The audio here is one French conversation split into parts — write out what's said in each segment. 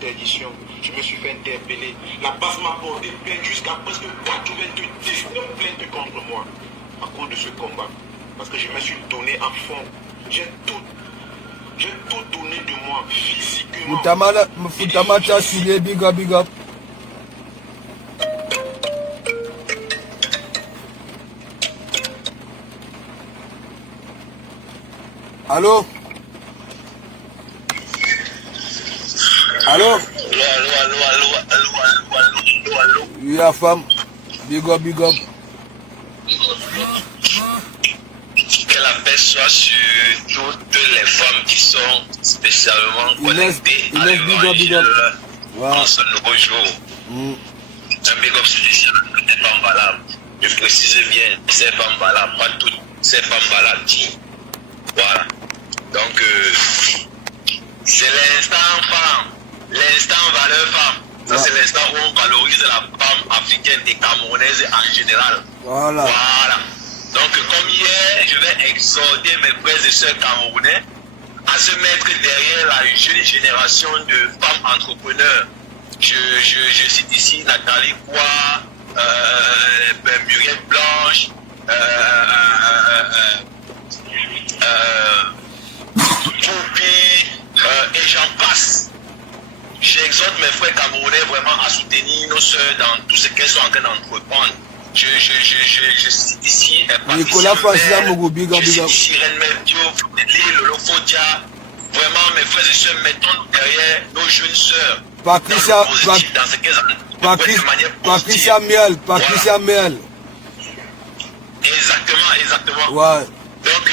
interdiction. Je me suis fait interpeller. La base m'a porté plainte jusqu'à presque 99 plaintes contre moi à cause de ce combat. Parce que je me suis donné à fond. J'ai tout donné de moi physiquement. Foutama t'a souillé, big up, big up. Allô? Allô? Allô. Yeah, femme. Big up, big up. Que la paix soit sur toutes les femmes qui sont spécialement connectées à l'évangile en ce nouveau jour. Un big up spécial à toutes les femmes valables. Je précise bien, ces femmes valables, pas toutes ces femmes valables. Voilà. Donc, c'est l'instant femme, l'instant valeur femme. Ça, c'est l'instant où on valorise la femme africaine et camerounaise en général. Voilà. Donc, comme hier, je vais exhorter mes frères et sœurs camerounais à se mettre derrière la jeune génération de femmes entrepreneurs. Je cite ici Nathalie Kwa, Muriel Blanche, et j'en passe. J'exhorte mes frères camerounais vraiment à soutenir nos soeurs dans tout ce qu'elles sont en train d'entreprendre. Je cite ici Nicolas Fassia Mogobi, je cite ici Renmel Dio, Lolo Fodia. Vraiment, mes frères et sœurs, mettons derrière nos jeunes sœurs. Patricia Miel. Exactement. Ouais. Donc,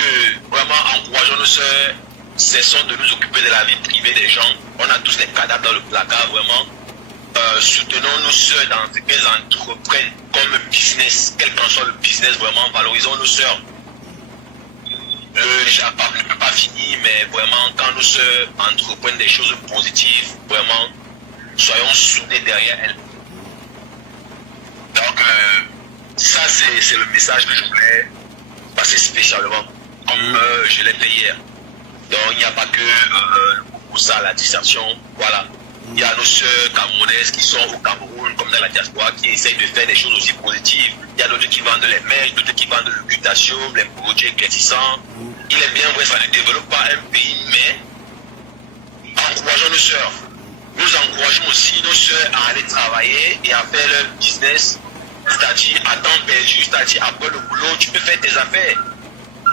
vraiment, encourageons nos sœurs, cessons de nous occuper de la vie privée des gens. On a tous des cadavres dans le placard, vraiment. Soutenons nos sœurs dans ce qu'elles entreprennent comme business, quel qu'en soit le business, vraiment, valorisons nos sœurs. Le Japon ne peut pas finir, mais vraiment, quand nos sœurs entreprennent des choses positives, vraiment, soyons soudés derrière elles. Donc, ça, c'est le message que je voulais passer spécialement, comme je l'ai fait hier. Donc, il n'y a pas que pour ça, la dissertation, voilà. Il y a nos sœurs camerounaises qui sont au Cameroun, comme dans la diaspora, qui essayent de faire des choses aussi positives. Il y a d'autres qui vendent les mèches, d'autres qui vendent le glutathium, les produits éclaircissants. Il est bien vrai, ça ne développe pas un pays, mais encourageons nos sœurs. Nous encourageons aussi nos sœurs à aller travailler et à faire leur business, c'est-à-dire à temps perdu, c'est-à-dire après le boulot, tu peux faire tes affaires.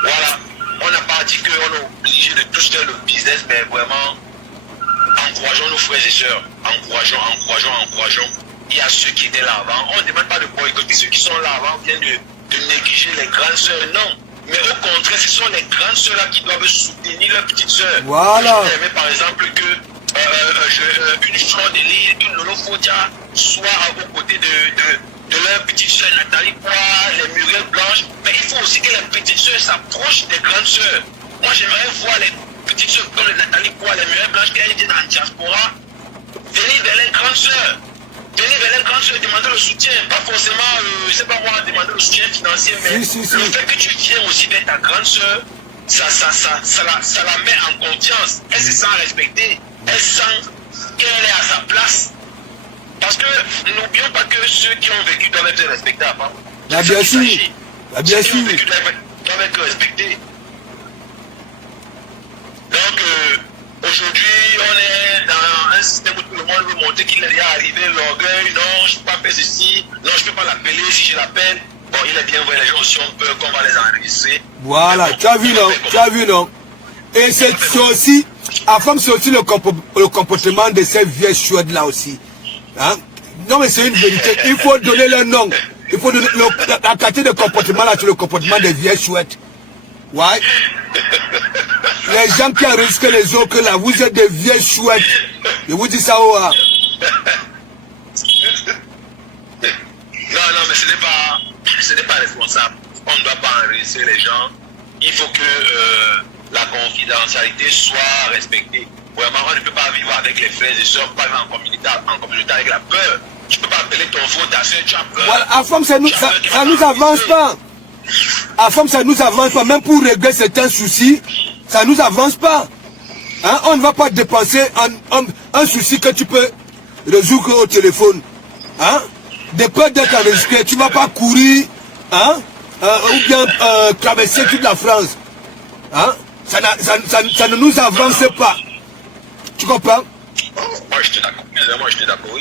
Voilà. On n'a pas dit qu'on est obligé de tous faire le business, mais vraiment, encourageons nos frères et sœurs. Encourageons. Il y a ceux qui étaient là avant. On ne demande pas de boycotter ceux qui sont là avant, bien de négliger les grandes sœurs. Non. Mais au contraire, ce sont les grandes sœurs là qui doivent soutenir leurs petites sœurs. Voilà. Je aimais par exemple que une Fleur de Lille, une Lolo Fodia soit aux côtés de leur petite sœur Nathalie Kwa, les Muriel Blanche. Mais il faut aussi que les petites sœurs s'approchent des grandes sœurs. Moi, j'aimerais voir les petites sœurs comme les Nathalie Kwa, les Muriel Blanche qui étaient dans la diaspora, venir vers les grandes sœurs. Venir vers les grandes sœurs, demander le soutien. Pas forcément, je ne sais pas moi, demander le soutien financier, mais le fait que tu viens aussi vers ta grande sœur, ça la met en confiance. Elle se sent respectée. Elle sent qu'elle est à sa place. Parce que n'oublions pas que ceux qui ont vécu doivent être respectés avant. Bien sûr. Ceux qui ont vécu doivent être respectés. Donc, aujourd'hui, on est dans un système où tout le monde veut montrer qu'il est déjà arrivé, l'orgueil, non, je ne peux pas faire ceci, non, je ne peux pas l'appeler, si je l'appelle, bon, il est bien vrai, les gens aussi ont peur qu'on va les enregistrer. Voilà, bon, tu as vu, non? Et c'est aussi, à femme, c'est aussi le comportement de ces vieilles chouettes là aussi. Hein? Non, mais c'est une vérité, il faut donner leur nom. Il faut donner la qualité de comportement là, c'est le comportement des vieilles chouettes. Ouais. Les gens qui risquent les autres là, vous êtes des vieilles chouettes. Je vous dis ça, oh. Non, mais ce n'est pas responsable. On ne doit pas enregistrer les gens. Il faut que la confidentialité soit respectée. Vraiment, on ne peut pas vivre avec les frères et sœurs, pas vivre en communauté avec la peur. Tu ne peux pas appeler ton frère, ta soeur, tu as peur. Voilà, à femme, ça nous avance pas. À femme, ça nous avance pas. Même pour régler certains soucis, ça nous avance pas. Hein? On ne va pas dépenser un souci que tu peux résoudre au téléphone. Hein? De peur d'être enregistré, tu ne vas pas courir, hein? Ou bien traverser toute la France. Hein? Ça ne nous avance pas. Tu comprends? Moi, je te d'accord. Moi, je te d'accord.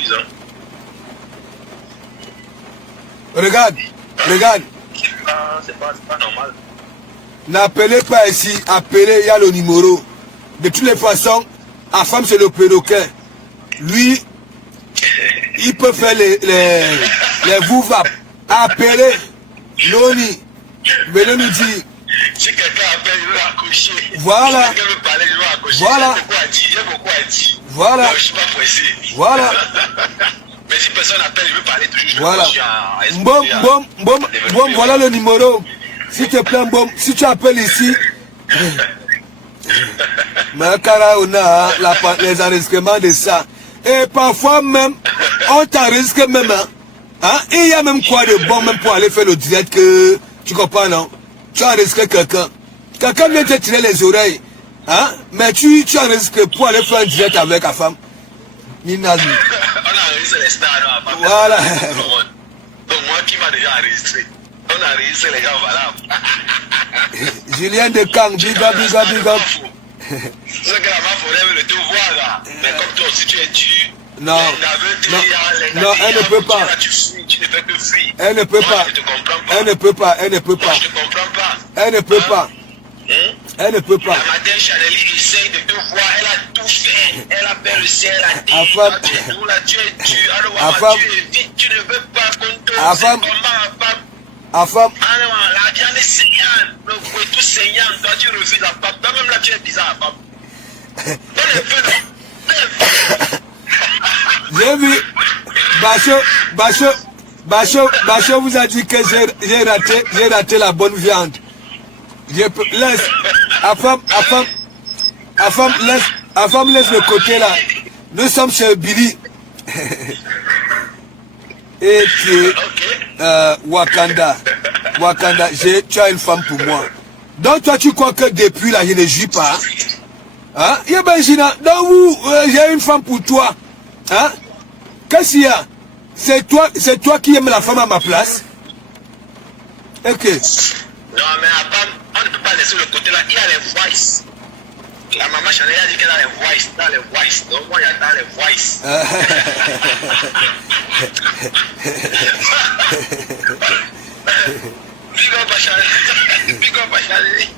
Regarde. C'est pas normal. N'appelez pas ici, appelez, il y a le numéro. De toutes les façons, la femme c'est le perroquet. Lui, il peut faire les vouvap. Appelez, Loni, venez nous dire. Si quelqu'un appelle, il veut accoucher. Voilà. Si quelqu'un veut parler, il veut accoucher. Voilà. J'ai beaucoup à dire. Voilà. Non, je ne suis pas pressé. Voilà. Mais si personne appelle, je veux parler toujours. Voilà. Bon, voilà le numéro. S'il te plaît, bon, si tu appelles ici, mais car on a les enregistrements de ça. Et parfois même, on t'enregistre même. Hein? Et il y a même quoi de bon même pour aller faire le direct que tu comprends, non? Tu enregistres quelqu'un. Quelqu'un vient te tirer les oreilles. Hein? Mais tu enregistres pour aller faire un direct avec ta femme. Nina. On a enregistré les stars, non? Voilà. Donc moi qui m'a déjà enregistré. On a enregistré les gens, voilà. Julien de Kang, big up. C'est que la meuf voulait te voir là. Mais comme toi aussi tu es tu. Non, elle ne peut pas. Tu ne fais que fuir. Elle ne peut pas. Elle ne peut pas. Je ne comprends pas. Elle ne peut pas. Elle ne peut pas. La madame Chaneli essaye de te voir, elle a tout fait. Elle a fait le ciel, elle a dit, tu es tout là, tu es tu. Alors, tu es vite, tu ne veux pas qu'on te dise comment, femme. La viande est saignante, le goût est tout saignant. Toi, tu refuses la femme. Toi-même là, tu es bizarre, femme. Donne un peu, non? J'ai vu. Bacho vous a dit que j'ai raté la bonne viande. Laisse. La femme laisse le côté là. Nous sommes chez Billy. Et tu Wakanda, tu as une femme pour moi. Donc toi tu crois que depuis là je ne joue pas? Hein? Yabajina, donc vous, j'ai une femme pour toi. Hein? Qu'est-ce qu'il y a? C'est toi qui aimes la femme à ma place? Ok. Non mais à femme, on ne peut pas laisser le côté là, il y a les voices. La maman Chanel a dit qu'elle a les voices, dans les voices. Donc moi il y a dans les voices. Big up à Chanel.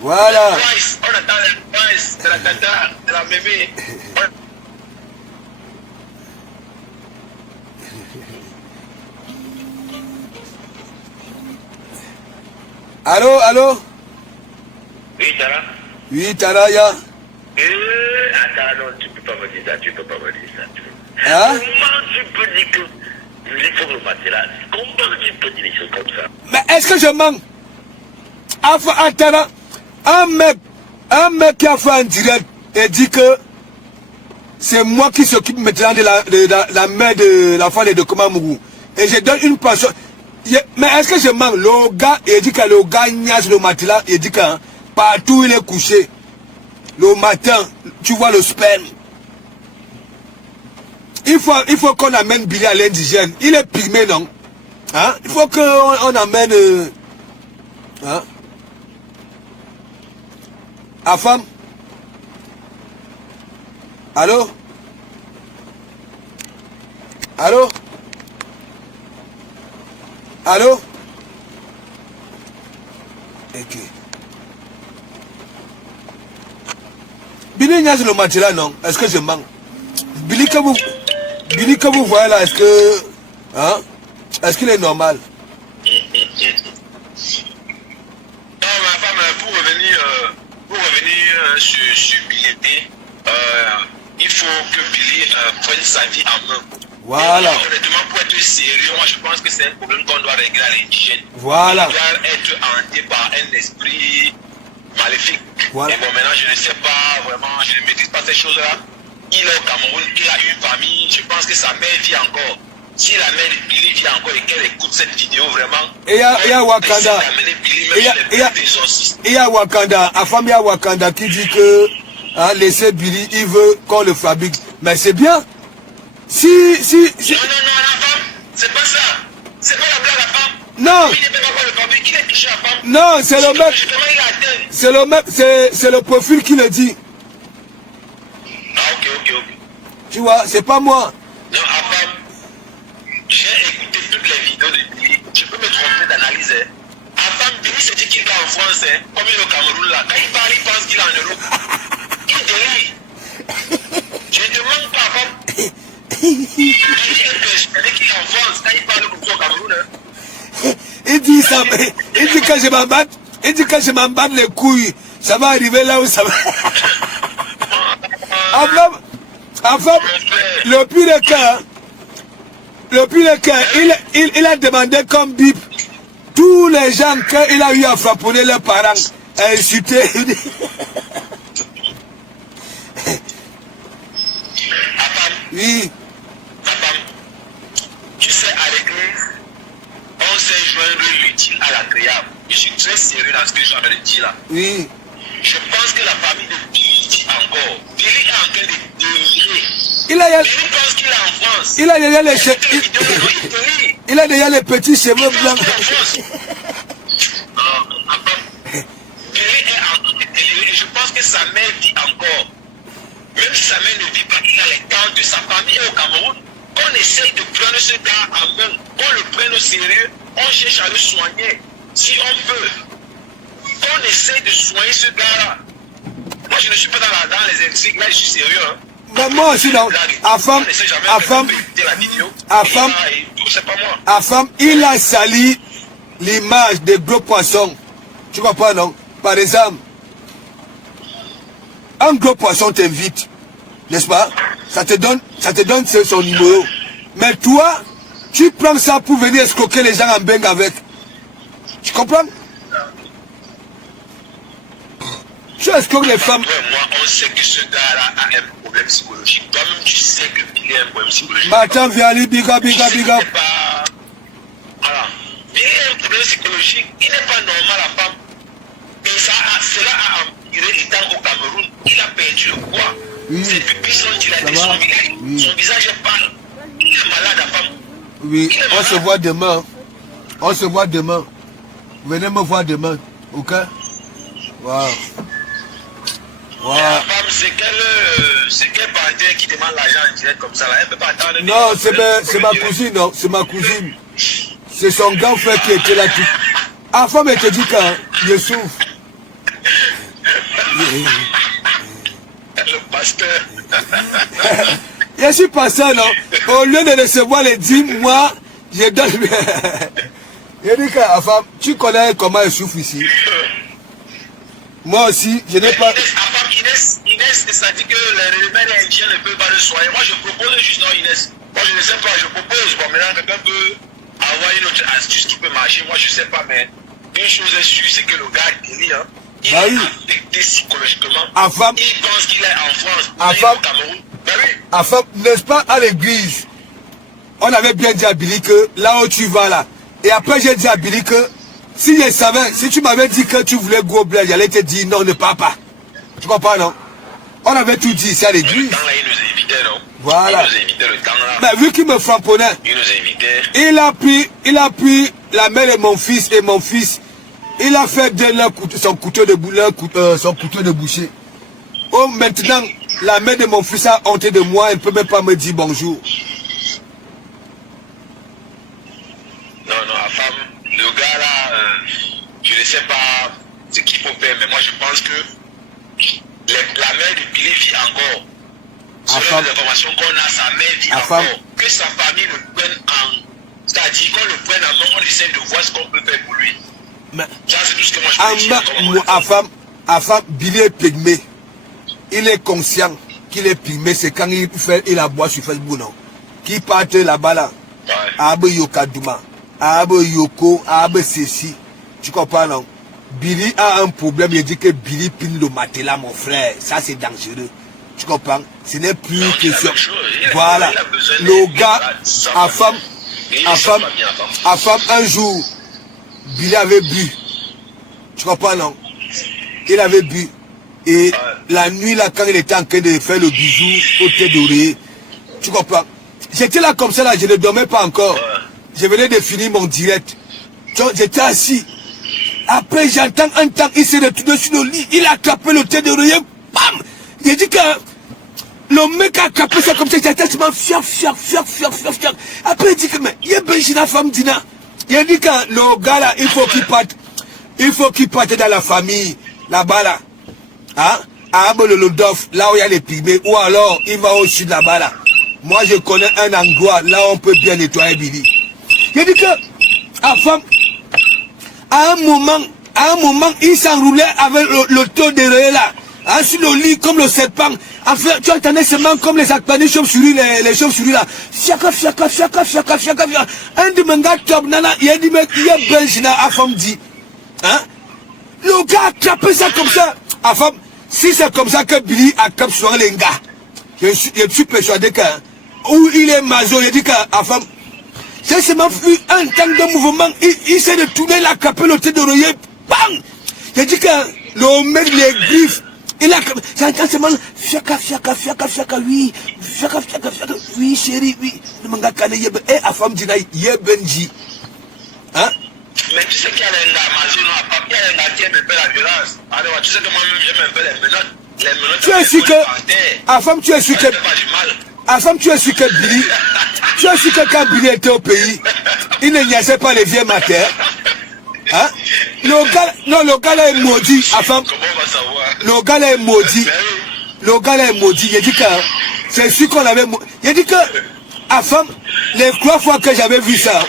Voilà. Voice, on attend les voices de la tata, de la mémé. Allô? Oui, Tara. Oui, Taraya. Attends, non, tu peux pas me dire ça, Hein? Comment tu peux dire que il faut le passer là? Comment tu peux dire des choses comme ça? Mais est-ce que je mens? Tara, un mec qui a fait un direct et dit que c'est moi qui s'occupe maintenant de la mère de la femme de Komamougou. Et je donne une personne. Mais est-ce que je mens? Le gars, il dit que le gars niaise le matin là, il dit que partout il est couché. Le matin, tu vois le sperme. Il faut qu'on amène Billy à l'indigène. Il est primé, non? Hein? Il faut qu'on amène... hein? À femme? Allô? Ok. Billy Niaz le matériel, non? Est-ce que je mens? Billy que vous voyez là, est-ce que... hein? Est-ce qu'il est normal? Non, ma femme, pour revenir sur Billy, il faut que Billy prenne sa vie en main. Voilà. Honnêtement, pour être sérieux, moi je pense que c'est un problème qu'on doit régler à l'indigène. Voilà. Il doit être hanté par un esprit maléfique. Voilà. Et bon, maintenant, je ne sais pas vraiment, je ne maîtrise pas ces choses-là. Il est au Cameroun, il a une famille, je pense que sa mère vit encore. Si la mère de Billy vit encore et qu'elle écoute cette vidéo, vraiment, et il y a Wakanda. Il y a Wakanda, la femme, il y a Wakanda qui dit que hein, laisser Billy, il veut qu'on le fabrique. Mais c'est bien. Si... Non, la femme, c'est pas ça. C'est pas la blague, la femme. Non. Il ne peut pas le fabrique, il est touché à la femme. Non, c'est le même. Justement, il a atteint. C'est le même, c'est le profil qui le dit. Ah, ok. Tu vois, c'est pas moi. Non, à femme, j'ai écouté toutes les vidéos de Billy. Je peux me tromper d'analyse. À femme, Billy s'est dit qu'il est en France, hein, comme il est au Cameroun là. Quand il parle, il pense qu'il est en Europe. Il délie. Je ne demande pas à femme. Billy est persuadé qu'il est en France quand il parle comme ça au Cameroun. Hein. Il dit ça, il dit que je m'emballe, les couilles, ça va arriver là où ça va. Enfin, le pire cas, il a demandé comme bip tous les gens qu'il a eu à frapponner leurs parents, à insulter. Oui. Tu sais, à l'église, on sait joindre l'utile à l'agréable. Je suis très sérieux dans ce que j'ai envie de dire là. Oui. Je pense que la famille de Billy dit encore. Billy est en train de délirer. Billy pense qu'il est en France. Il a déjà les petits cheveux blancs. Billy est en train de délirer. Je pense que sa mère dit encore. Même si sa mère ne vit pas, il a les temps de sa famille au Cameroun. Qu'on essaye de prendre ce gars en main, qu'on le prenne au sérieux, on cherche à le soigner, si on peut. Qu'on essaye de soigner ce gars-là. Moi, je ne suis pas dans les intrigues, là, je suis sérieux. Hein. Mais moi aussi, non. À femme, il a sali l'image des gros poissons. Tu comprends, non? Par exemple, un gros poisson t'invite, n'est-ce pas? Ça te donne son numéro. Mais toi, tu prends ça pour venir escroquer les gens en beng avec. Tu comprends? Tu escroques les femmes. Moi, on sait que ce gars-là a un problème psychologique. Toi-même, tu sais que Billy a un problème psychologique. Mais attends, viens aller, big up. Voilà. Billy a un problème psychologique. Il n'est pas normal, la femme. Et cela a empiré étant au Cameroun. Il a perdu le poids. Oui. C'est depuis son visage parle. Il est malade, la femme. Oui, on se voit demain. Venez me voir demain. Ok? Wow. La femme, c'est quel partenaire qui demande l'argent en direct comme ça là? Elle ne peut pas attendre. Non, c'est ma cousine, non. C'est ma cousine. C'est son grand frère qui était là. La femme, elle te dit qu'il souffre. Le pasteur. Je suis pasteur, non? Au lieu de recevoir les 10 mois, je donne. Je dis que la femme, tu connais comment elle souffre ici. Moi aussi, je n'ai pas. Inès, ça dit que les remèdes indiens ne peuvent pas le soigner. Moi, je propose juste, non, Inès. Moi, je ne sais pas, je propose. Bon, maintenant, quelqu'un peut avoir une autre astuce qui peut marcher. Moi, je ne sais pas, mais une chose est sûre, c'est que le gars est guéri, hein. Il est affecté psychologiquement. Il pense qu'il est en France. Au Cameroun. Ben oui. N'est-ce pas, à l'église, on avait bien dit à Billy que là où tu vas là. Et après, j'ai dit à Billy que si je savais, si tu m'avais dit que tu voulais go bled, j'allais te dire non, ne pars pas. Tu comprends, non? On avait tout dit ici à l'église. Le temps là, il nous évitait, non? Voilà. Il nous évitait le temps là. Mais vu qu'il me frapponnait, il nous évitait. Il a pris la mère de mon fils et mon fils. Il a fait de son couteau de boucher. Oh, maintenant, la mère de mon fils a honte de moi, elle ne peut même pas me dire bonjour. Non, la femme, le gars là, je ne sais pas ce qu'il faut faire, mais moi je pense que la mère de Billy vit encore. Selon les informations qu'on a, sa mère vit encore. Que sa famille le prenne en... C'est-à-dire qu'on le prenne en main, on essaie de voir ce qu'on peut faire pour lui. Mais, ça, c'est tout ce que moi je peux dire. Billy est pygmé. Il est conscient qu'il est pygmé. C'est quand il aboie sur Facebook, non? Qui part là-bas là. Abe Yokaduma. Abe Yoko. Abe Ceci. Tu comprends, non? Billy a un problème. Il dit que Billy pine le matelas, mon frère. Ça, c'est dangereux. Tu comprends? Ce n'est plus question. Voilà. Le gars, à femme, un jour, Billy avait bu. Tu comprends, non? Il avait bu. Et la nuit, là, quand il était en train de faire le bisou au thé d'oreiller, tu comprends? J'étais là comme ça, là, je ne dormais pas encore. Je venais de finir mon direct. J'étais assis. Après, j'entends un temps, il s'est retourné sur le lit, il a attrapé le thé d'oreiller, bam! Il a dit que le mec a attrapé ça comme ça, j'étais tellement fier. Après, il dit que, mais, il y a Benjina femme Dina. Il a dit que le gars là, il faut qu'il parte dans la famille, là-bas là. Hein? À Abel-le-Lodof, là où il y a les pygmées, ou alors il va au sud là-bas là. Moi je connais un endroit, là où on peut bien nettoyer Billy. Il a dit que, à un moment, il s'enroulait avec le taux de là. Hein, sur le lit, comme le serpent. En fait, tu entendais seulement comme les acteurs chauves-souris, les chauves-souris là. Fiaka. Un de mes gars top, nana, il a dit, mais il y a Benjina, à femme dit. Hein? Le gars a attrapé ça comme ça. À femme, si c'est comme ça que Billy attrape souvent les gars, je suis persuadé que, où il est maso, il dit qu'à femme, j'ai seulement vu un temps de mouvement, il s'est retourné, il a attrapé le thé d'oreiller, bang! Il dit que le mec, les griffes, il a, j'entends seulement, fiaka, oui, chérie, oui, le manga kane yebe, à femme dit, yebenji. Hein? Mais tu sais qu'il y a un gars, il y a un gars qui aime un peu la violence. Alors, tu sais que moi-même, j'aime un peu les menottes. Tu es sûr que, à femme, tu es sûr que, à femme, tu es sûr que Billy, tu es sûr que quand Billy était au pays, il ne niaisait pas les vieilles matières. Hein? Le gars là est maudit, à femme. Comment on va savoir? Le gars là est maudit. Le gars là est maudit. Il dit que, c'est sûr qu'on avait, il dit que, à femme, les 3 fois que j'avais vu ça,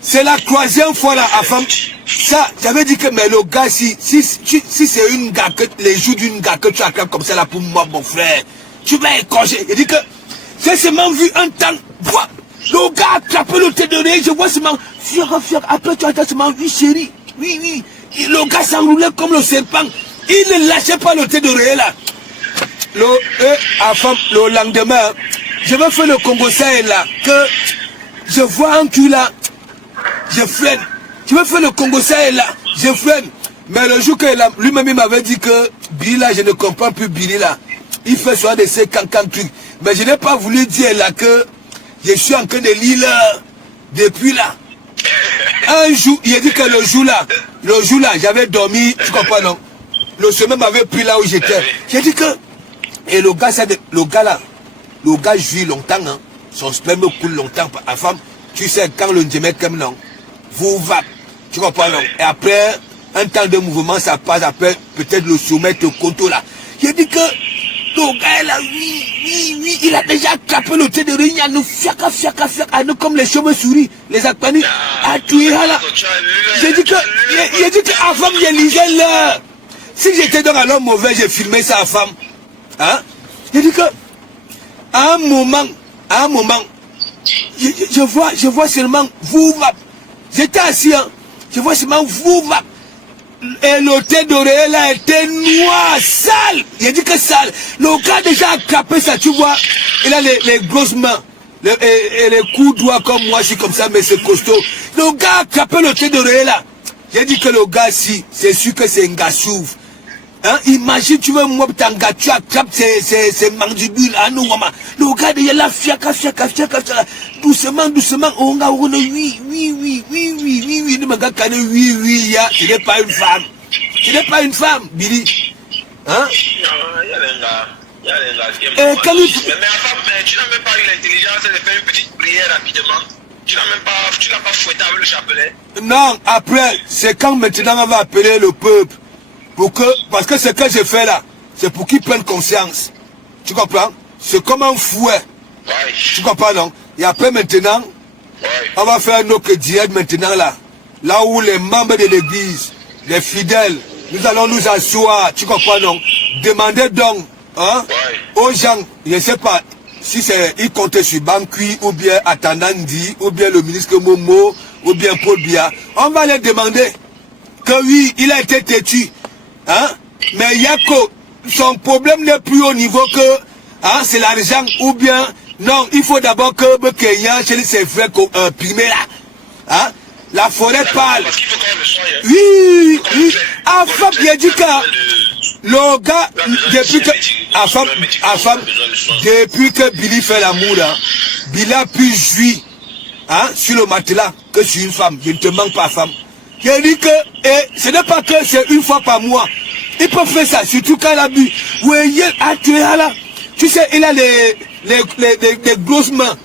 c'est la 3e fois là, à femme. Ça, j'avais dit que, mais le gars, si c'est une gars que, les joues d'une gars que tu attrapes comme ça là pour moi, mon frère, tu vas écorcher. Il dit que, j'ai seulement vu un temps, le gars a attrapé le thé d'oreiller, je vois seulement, fier, après tu entends seulement, oui chérie, oui. Et le gars s'enroulait comme le serpent, il ne lâchait pas le thé d'oreiller là. Le lendemain, je vais faire le Congo Sahel là, que je vois un cul là, je freine. Tu veux faire le Congo Sahel là, je freine. Mais le jour que lui-même il m'avait dit que Billy là, je ne comprends plus Billy là. Il fait soit de ces cancans trucs. Mais je n'ai pas voulu dire là que je suis en train de lire là, depuis là. Un jour, il a dit que le jour là, j'avais dormi, tu comprends non? Le sommeil m'avait pris là où j'étais. J'ai dit que, et le gars jouit longtemps, hein. Son sperme coule longtemps. À femme, tu sais, quand le Ndjemé comme non, vous va, tu comprends non? Et après, un temps de mouvement, ça passe, après, peut-être le sommet te contourne là. J'ai dit que, le gars là, oui, il a déjà attrapé le thé de réunion, à nous fiaka, à nous comme les chauves-souris, les acpanis, à tuer là. J'ai dit que, avant, je lisais là. Si j'étais dans un homme mauvais, j'ai filmé ça à femme. Hein? J'ai dit que, à un moment, je vois seulement vous va. J'étais assis, hein. Je vois seulement vous va. Et le thé d'oreiller là était noir, sale. Il a dit que sale. Le gars déjà attrapé ça, tu vois. Il a les grosses mains. Et les coups doigts comme moi, je suis comme ça, mais c'est costaud. Le gars a attrapé le thé d'oreiller là. J'ai dit que le gars, si, c'est sûr que c'est un gars chauve. Hein? Imagine, tu veux moi, gars, tu attrapes ces mandibules à nous, maman. Le gars, il est là, fiaka. Doucement, on va, oui. Le gars, oui, il n'est pas une femme. Il n'est pas une femme, Billy. Hein? Il y a les gars. Mais tu n'as même pas eu l'intelligence de faire une petite prière rapidement. Tu n'as pas fouetté avec le chapelet. Non, après, c'est quand maintenant on va appeler le peuple. Parce que ce que j'ai fait là, c'est pour qu'ils prennent conscience. Tu comprends? C'est comme un fouet. Ouais. Tu comprends non? Et après maintenant, on va faire un autre direct maintenant là. Là où les membres de l'église, les fidèles, nous allons nous asseoir. Tu comprends non? Demandez donc, hein, aux gens, je ne sais pas, si c'est, ils comptaient sur Bankui, ou bien Atanandi, ou bien le ministre Momo, ou bien Paul Biya. On va les demander que oui, il a été têtu. Hein? Mais Yako, son problème n'est plus au niveau que, hein, c'est l'argent, ou bien, non, il faut d'abord que Kenya, chez ses frères, primés là. Hein? La forêt parle. Parce qu'il faut quand même le soin, hein. Oui. Enfin, il a dit que, Le gars, depuis que, depuis que Billy fait l'amour, hein, Billy a pu jouir, hein, sur le matelas que sur une femme. Je ne te manque pas, femme. Je dis que, et ce n'est pas que c'est une fois par mois. Il peut faire ça, surtout quand il a bu. Oui, là. Tu sais, il a des grosses mains,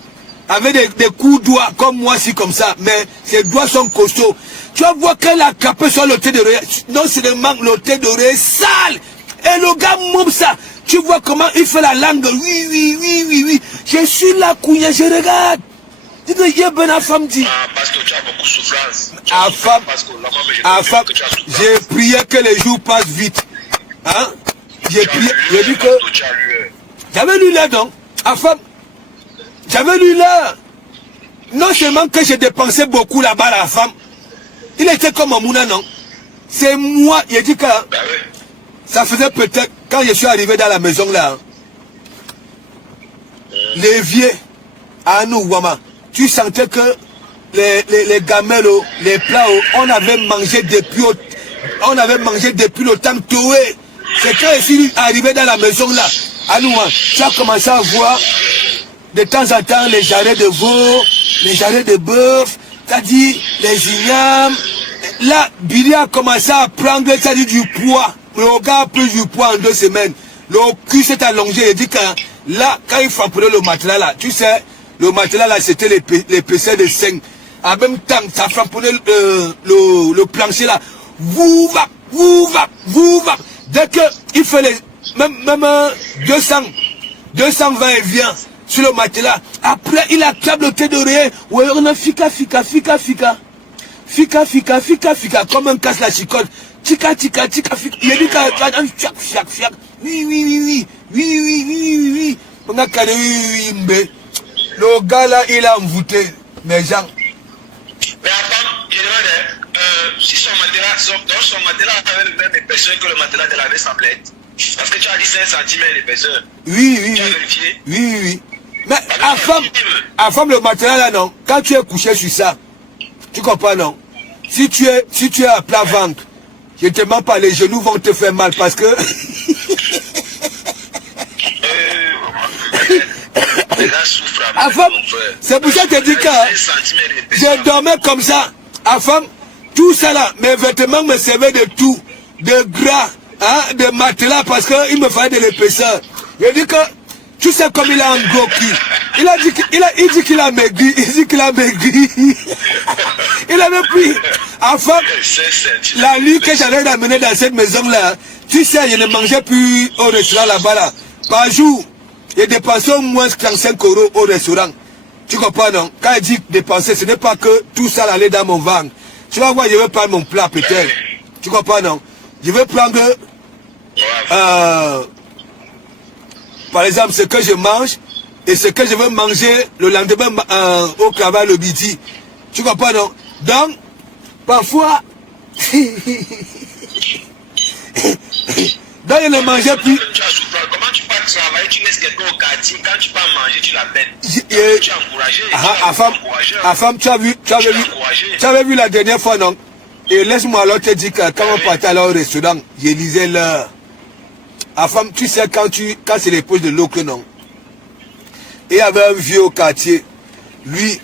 avec des coups de doigts, comme moi, si comme ça. Mais ses doigts sont costauds. Tu vas voir qu'elle a capé sur le thé d'oreille. Non seulement le thé d'oreille sale. Et le gars moupe ça. Tu vois comment il fait la langue. Oui. Je suis là, couille, je regarde. Dis que il y a bonne femme dit. Parce que tu as beaucoup de souffrance. Femme, j'ai prié que les jours passent vite. Hein? J'ai prié. J'ai dit que. J'avais lu là, donc. Femme. J'avais lu là. Non seulement que j'ai dépensé beaucoup là-bas, la femme. Il était comme un mouna, non? C'est moi, il dit que. Ça faisait peut-être, quand je suis arrivé dans la maison là, les vieux, à nous, Wama, tu sentais que les gamelles, les plats, on avait mangé depuis le temps toué. C'est quand je suis arrivé dans la maison là, à nous, tu as commencé à voir de temps en temps les jarrets de veau, les jarrets de bœuf, c'est-à-dire les ignames. Là, Billy a commencé à prendre, c'est-à-dire du poids. Le gars a pris du poids en 2 semaines. Le cul s'est allongé. Il dit que là, quand il frappait le matelas là, tu sais, le matelas là, c'était l'épaisseur de 5. En même temps, ça frappait le plancher là. Vous va. Dès que il fait les, même 220 et vient sur le matelas. Après, il attrape le thé d'oreiller. Ouais, on a fika, comme un casse la chicotte. Tika, fika. Il a dit fiak. Oui. On a calé, le gars là, il a envoûté mes gens. Mais attends, je demande, si son matelas avait le même épaisseur que le matelas de la vessamblette. Parce que tu as dit 5 cm d'épaisseur. Oui. Tu as vérifié? Oui. Mais à femme, le matelas là, non. Quand tu es couché sur ça, tu comprends, non? Si tu es à plat ventre, je ne te mens pas, les genoux vont te faire mal parce que... c'est pour ça que je dis que je dormais comme ça. À femme, tout ça là, mes vêtements me servaient de tout. De gras, hein, de matelas parce qu'il me fallait de l'épaisseur. Je dis que, tu sais comme il a un gros cul. Il dit qu'il a maigri. Il avait pris. Enfin, la nuit que j'allais l'amener dans cette maison-là, tu sais, je ne mangeais plus au restaurant là-bas. Là. Par jour, je dépensais au moins 35 € au restaurant. Tu comprends, non? Quand je dis dépenser, ce n'est pas que tout ça allait dans mon ventre. Tu vas voir, je vais prendre mon plat peut-être. Tu comprends, non? Je vais prendre, par exemple, ce que je mange et ce que je veux manger le lendemain au travail le midi. Tu comprends, non? Donc, parfois, donc je ne mangeais plus. Comment tu peux travailler, tu laisses quelqu'un au quartier, quand tu peux manger, tu l'appelles. Tu es encouragé. Femme, tu avais vu la dernière fois, non? Et laisse-moi alors te dire que quand on partait à au restaurant, je lisais l'heure. Femme, tu sais, quand c'est les poches de l'eau que non. Et il y avait un vieux au quartier. Lui,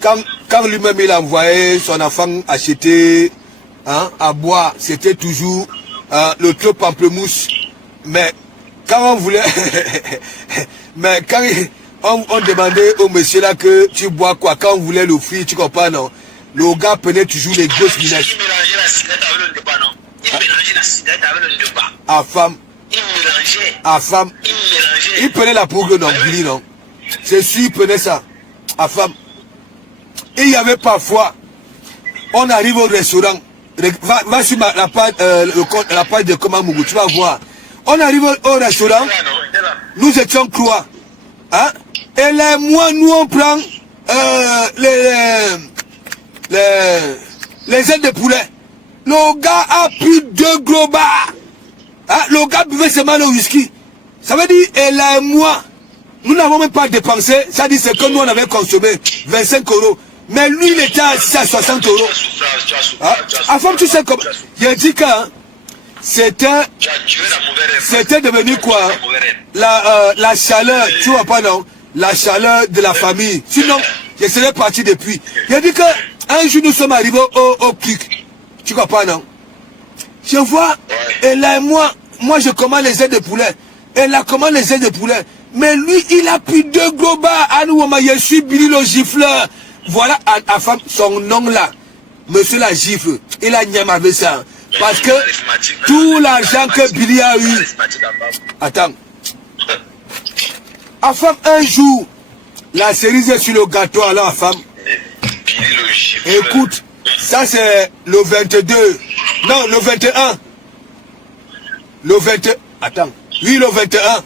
quand lui-même il envoyait son enfant acheter à boire, c'était toujours le taux pamplemousse. Mais quand on voulait, mais quand on demandait au monsieur là que tu bois quoi, quand on voulait l'offrir, tu comprends, non? Le gars prenait toujours les grosses lunettes. Il mélangeait la cigarette avec le débat, non? Il mélangeait la cigarette avec le débat. Femme. Il prenait la poudre, non, Billy, non? C'est sûr, il prenait ça. Femme. Et il y avait parfois, on arrive au restaurant, va sur la page de Komamougou, tu vas voir. On arrive au restaurant, nous étions croix. Hein? Et là, moi, nous on prend les ailes de poulet. Le gars a pris 2 gros bars. Hein? Le gars buvait seulement le whisky. Ça veut dire, et là, moi, nous n'avons même pas dépensé. Ça dit, c'est que nous, on avait consommé 25 €. Mais lui, il était à 60 €. Enfin, tu sais comment. Il a dit que c'était devenu quoi? La chaleur, tu vois pas non? La chaleur de la famille. Sinon, je serais parti depuis. Il a dit que un jour nous sommes arrivés au clic. Tu vois pas non? Je vois, et là moi je commande les ailes de poulet. Et là commande les ailes de poulet. Mais lui, il a pris 2 gros bas. À nous, je suis Billy le gifleur. Voilà à femme, son nom là. Monsieur la gifle. Il a niam avec ça. Parce que tout l'argent que Billy a eu. Attends. À femme, un jour, la cerise sur le gâteau, alors à femme. Écoute, ça c'est le 22. Non, le 21. Le 21. Attends. Oui, le 21.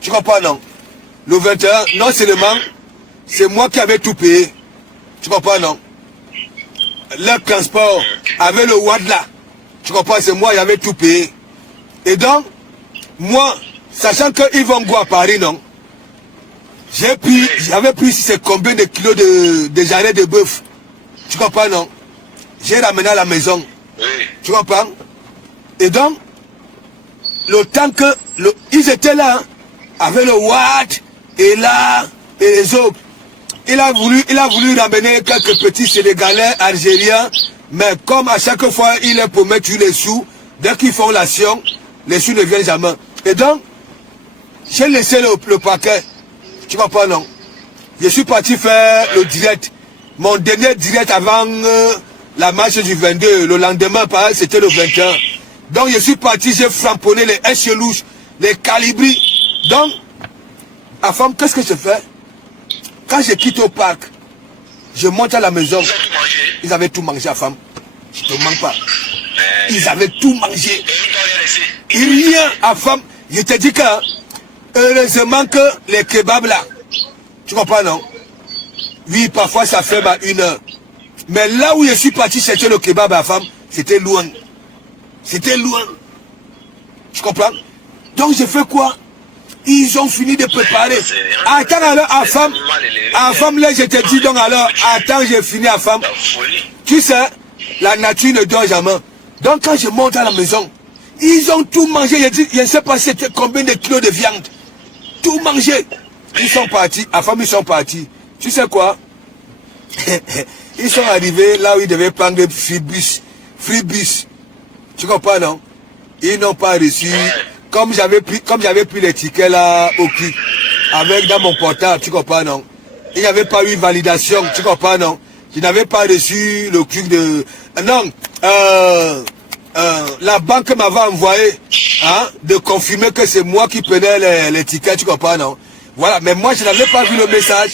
Tu comprends, non? Le 21, non seulement, c'est moi qui avais tout payé. Tu comprends, non? Le transport, avec le WAD là. Tu comprends, c'est moi qui avais tout payé. Et donc, moi, sachant qu'ils vont go à Paris, non? J'avais pris c'est combien de kilos de jarrets de bœuf. Tu comprends, non? J'ai ramené à la maison. Tu comprends? Et donc, le temps que ils étaient là, hein, avec le Watt et là et les autres, il a voulu ramener quelques petits Sénégalais, Algériens, mais comme à chaque fois il leur promet les sous, dès qu'ils font l'action, les sous ne viennent jamais. Et donc, j'ai laissé le paquet. Tu comprends, non? Je suis parti faire le direct. Mon dernier direct avant la marche du 22. Le lendemain, pareil, c'était le 21. Donc, je suis parti, j'ai framponné les échelouches, les calibris. Donc, à femme, qu'est-ce que je fais? Quand je quitte au parc, je monte à la maison. Ils avaient tout mangé, à femme. Je ne mens pas. Ils avaient tout mangé. Et rien, à femme. Je te dis que, heureusement que les kebabs là, tu comprends, non? Oui, parfois ça fait 1 heure. Mais là où je suis parti chercher le kebab à femme, c'était loin. C'était loin. Tu comprends? Donc j'ai fait quoi? Ils ont fini de préparer. Attends alors, à femme là, je te dis donc alors, attends, j'ai fini à femme. Tu sais, la nature ne dort jamais. Donc quand je monte à la maison, ils ont tout mangé. Je ne sais pas c'était combien de kilos de viande. Tout mangé. Ils sont partis. À femme, ils sont partis. Tu sais quoi? Ils sont arrivés là où ils devaient prendre le freebus. Tu comprends, non? Ils n'ont pas reçu. Comme j'avais pris les tickets là au clic, avec dans mon portable, tu comprends, non? Il n'y avait pas eu validation, tu comprends, non? Je n'avais pas reçu le truc de... Non, la banque m'avait envoyé, hein, de confirmer que c'est moi qui prenais les tickets, tu comprends, non? Voilà, mais moi je n'avais pas vu le message.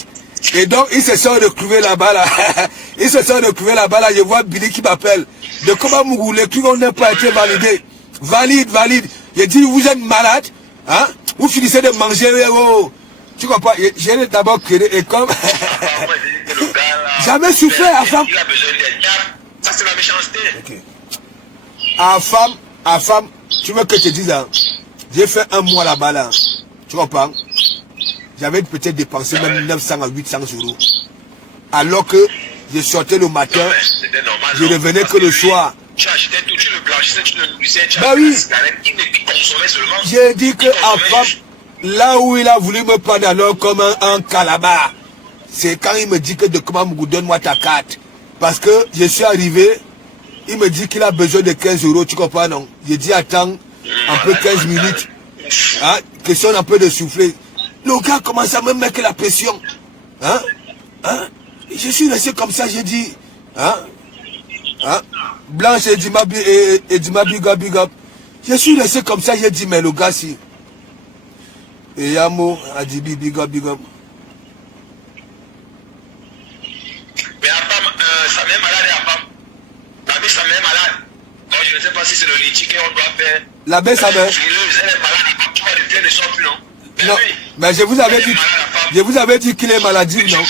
Et donc ils se sont retrouvés là-bas là. Ils se sont retrouvés là-bas là. Je vois Billy qui m'appelle. De comment Mougou, les trucs n'ont pas été validés. Valide. J'ai dit, vous êtes malade, hein? Vous finissez de manger, oh. Tu comprends? J'ai d'abord créé et comme... Jamais souffert, à femme. Il a besoin d'aide. Ça, c'est la méchanceté. Okay. À femme, tu veux que je te dise, hein? J'ai fait 1 mois là-bas, là. Tu comprends? J'avais peut-être dépensé même 900 à 800 euros. Alors que je sortais le matin, normal, je revenais que le soir. Tu achetais tout, tu le blanchissais, tu le nourrissais, tu oui. Il consommait seulement. J'ai dit que à femme, là où il a voulu me prendre alors comme un calabar, c'est quand il me dit que de comment donne-moi ta carte. Parce que je suis arrivé, il me dit qu'il a besoin de 15 euros, tu comprends, non? J'ai dit attends un peu 15 minutes. Hein? Question un peu de souffler. Le gars commence à me mettre la pression. Hein? Hein? Je suis resté comme ça, j'ai dit. Hein? Hein? Blanche et Dima big up. Je suis resté comme ça, j'ai dit, mais le gars si. Et Yamo a dit big up. Mais Apam, ça m'est malade, Apam. La baie, ça m'est malade. Donc je ne sais pas si c'est le litige qu'on doit faire. La baie, ça m'est. Elle est malade, tu vois, le pied ne sort plus, non? Non, mais je vous avais dit qu'il est maladive, non?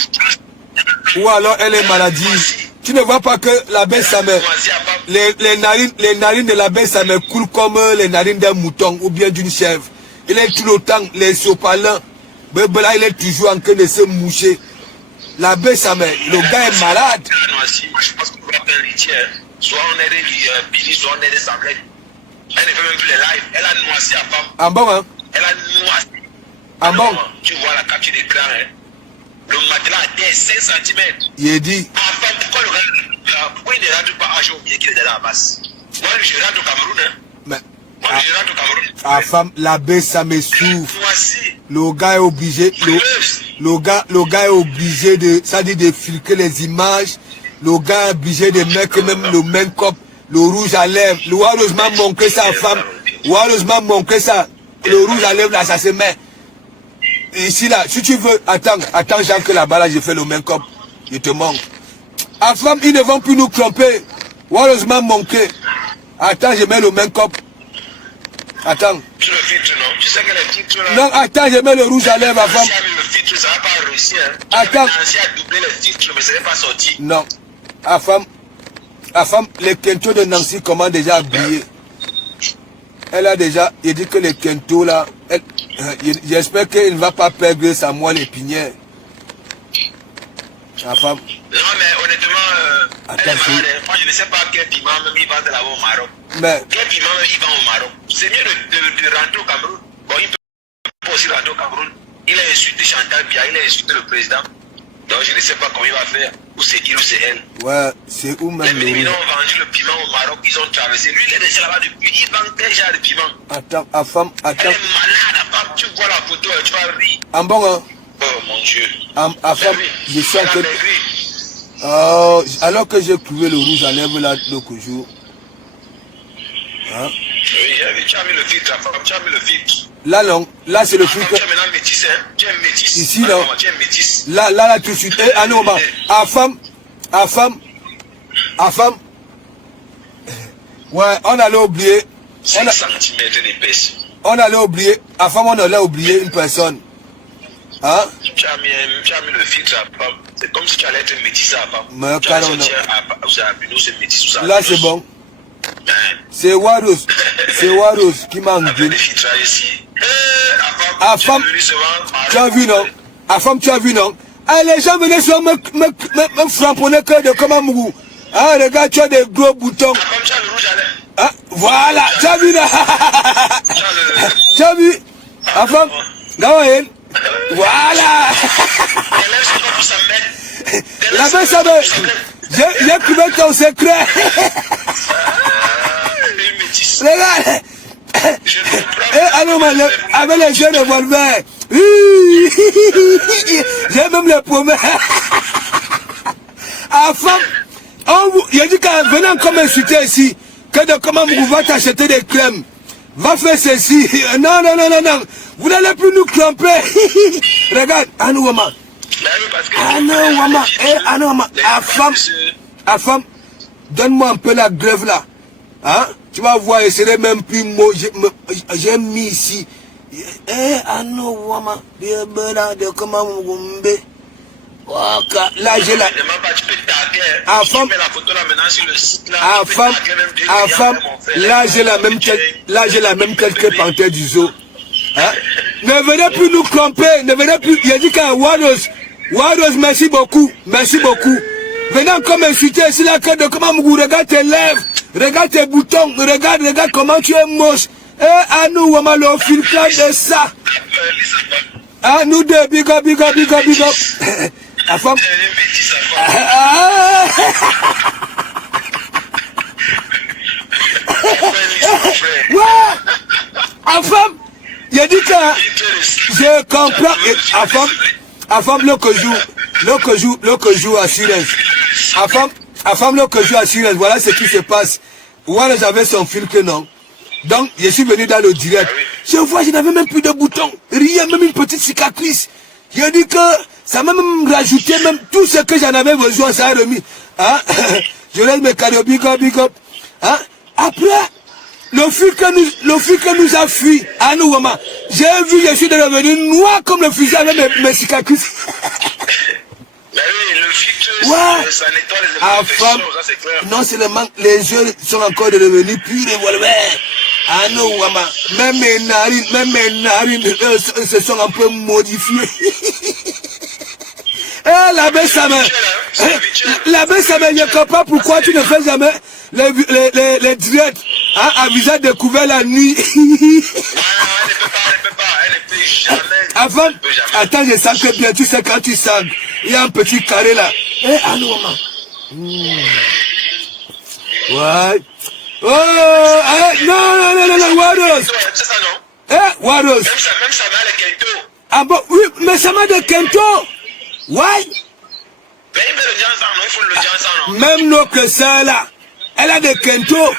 Ou alors elle est maladive. Tu ne vois pas que la baie, ça met. Les narines de la baie, ça me coule comme les narines d'un mouton ou bien d'une chèvre. Il est tout le temps, les sopalins. Mais là, il est toujours en train de se moucher. La baie, ça met. Le gars est malade. Moi, je pense qu'on doit faire un litière. Soit on est des Billy, soit on est des Sanglais. Elle ne fait même plus les lives. Elle a noirci la femme. En bon, hein? Elle a noirci. En bon. Tu vois la capture d'écran, hein? Le matelas était 5 cm. Il dit. Enfin, pourquoi il ne rentre pas à jour bien qu'il est dans la masse? Moi, je rentre au Cameroun, hein? Mais. Moi, je rentre au Cameroun. La femme, la baie, ça me souffle. Voici. Le gars est obligé. Le gars est obligé de. Ça dit de filtrer les images. Le gars est obligé de mettre même le make-up, le rouge à lèvres. Le heureusement manqué sa femme. Heureusement manqué ça. Le rouge à lèvres là, ça se met. Ici là, si tu veux, attends Jean que là-bas là, j'ai fait le make-up. Je te manque. À femme, ils ne vont plus nous tromper. Heureusement manqué. Attends, je mets le make-up. Attends. Tu le filtres, non? Tu sais que les filtres là. Non, attends, je mets le rouge à lèvres à femme. Si avec le filtre, ça va pas réussir. Hein. Attends. Si a doublé les filtres, mais ça n'est pas sorti. Non. À femme, les quintos de Nancy comment déjà habillé. Elle a déjà, il dit que les quintos là, j'espère qu'il ne va pas perdre sa moelle épinière. La femme. Non, mais honnêtement, elle est malade. Moi, je ne sais pas quel piment même il vend là-bas au Maroc. Mais. Quel piment même il vend au Maroc. C'est mieux de rentrer au Cameroun. Bon, il peut aussi rentrer au Cameroun. Il a insulté Chantal Biya, il a insulté le président. Donc, je ne sais pas comment il va faire. Ou c'est il ou c'est elle. Ouais, c'est où même. Les minimums ont vendu le piment au Maroc, ils ont traversé. Lui, il est déjà là-bas depuis. Il vend quel genre de piment? Attends, à femme, attends. Elle est malade, à femme. Tu vois la photo, tu vas rire. En bon, hein? Oh mon Dieu. À femme, je suis en train. Oh, alors que j'ai trouvé le rouge à lèvres là, l'autre jour. Hein? Oui, tu as mis le filtre, à femme, tu as mis le filtre. Là, non, là c'est le filtre. Tu es maintenant métis, hein? Tu es métis. Ici, là. Tu es métis. Là, tout de suite. Eh, ah non, bah, à femme. Ouais, on allait oublier. 5 cm d'épaisse. On allait oublier. À femme, on allait oublier une personne. Hein? Tu as mis le filtre à femme. C'est comme si tu allais être métis à femme. Mais tu carrément. c'est métis. Là, c'est bon. C'est Waros. C'est Waros qui m'a engueulé. À femme, tu as vu, non? À femme, tu as vu, non? Ah, les gens venaient sur me framponner que de comment mou. Ah, regarde, tu as des gros boutons. Ah, voilà, tu as vu, là? Tu as vu? À femme, Gawain. Voilà. La belle, ça me. J'ai trouvé ton secret. Regarde. Avec les jeux de revolver. J'ai même les promesses. À femme, il a dit qu'en venant comme insulter ici, que de comment vous va t'acheter des crèmes. Va faire ceci. Non. Vous n'allez plus nous tromper. Regarde, Anouama. Anouama. À femme, donne-moi un peu la grève là. Hein? Tu vas voir, je serai même plus mot. J'ai mis ici. Anouama. De comment vous me. Là, j'ai la. À femme, là, j'ai la même tête que Panthère du zoo. Hein? Ne venez plus nous tromper, ne venez plus. Il a dit qu'à Waros, merci beaucoup. Venez comme insulter ici la carte de comment vous regarde tes lèvres, regarde tes boutons, regarde comment tu es moche. À nous, on m'a le filtrage de ça. À nous deux, big up. À femme. Ouais. À femme. Il a dit que je comprends. À femme, l'autre jour assurance. À femme, l'autre jour assurance. Voilà ce qui se passe. Voilà, j'avais son fil que non. Donc, je suis venu dans le direct. Je vois, je n'avais même plus de boutons. Rien, même une petite cicatrice. Il a dit que ça m'a même rajouté, même tout ce que j'en avais besoin, ça a remis. Hein? Je laisse mes cadeaux, big up. Hein? Après, le fil que nous a fui à nous, maman. J'ai vu, je suis devenu noir comme le fusil avec mes cicatrices. Mais oui, le filtre, ça nettoie les imperfections, ça c'est clair. Non seulement les yeux sont encore devenus plus revolver. Ah non, maman. Même mes narines se sont un peu modifiées. La baisse, ça me. La baisse, ça me. Je ne comprends pas pourquoi tu ne fais jamais les directs. Hein, un visage découvert la nuit. Elle ne peut jamais. Avant, attends, je sens que bien, tu sais, quand tu sens, il y a un petit carré là. Eh, allô, maman. Ouais. Oh, non, Waros. C'est ça, non? Waros. Même ça va les Kento. Ah bon, oui, mais ça m'a de Kento. Ouais. Mais il met le Jansan, non? Il faut le Jansan, non? Même notre sœur là, elle a de Kento.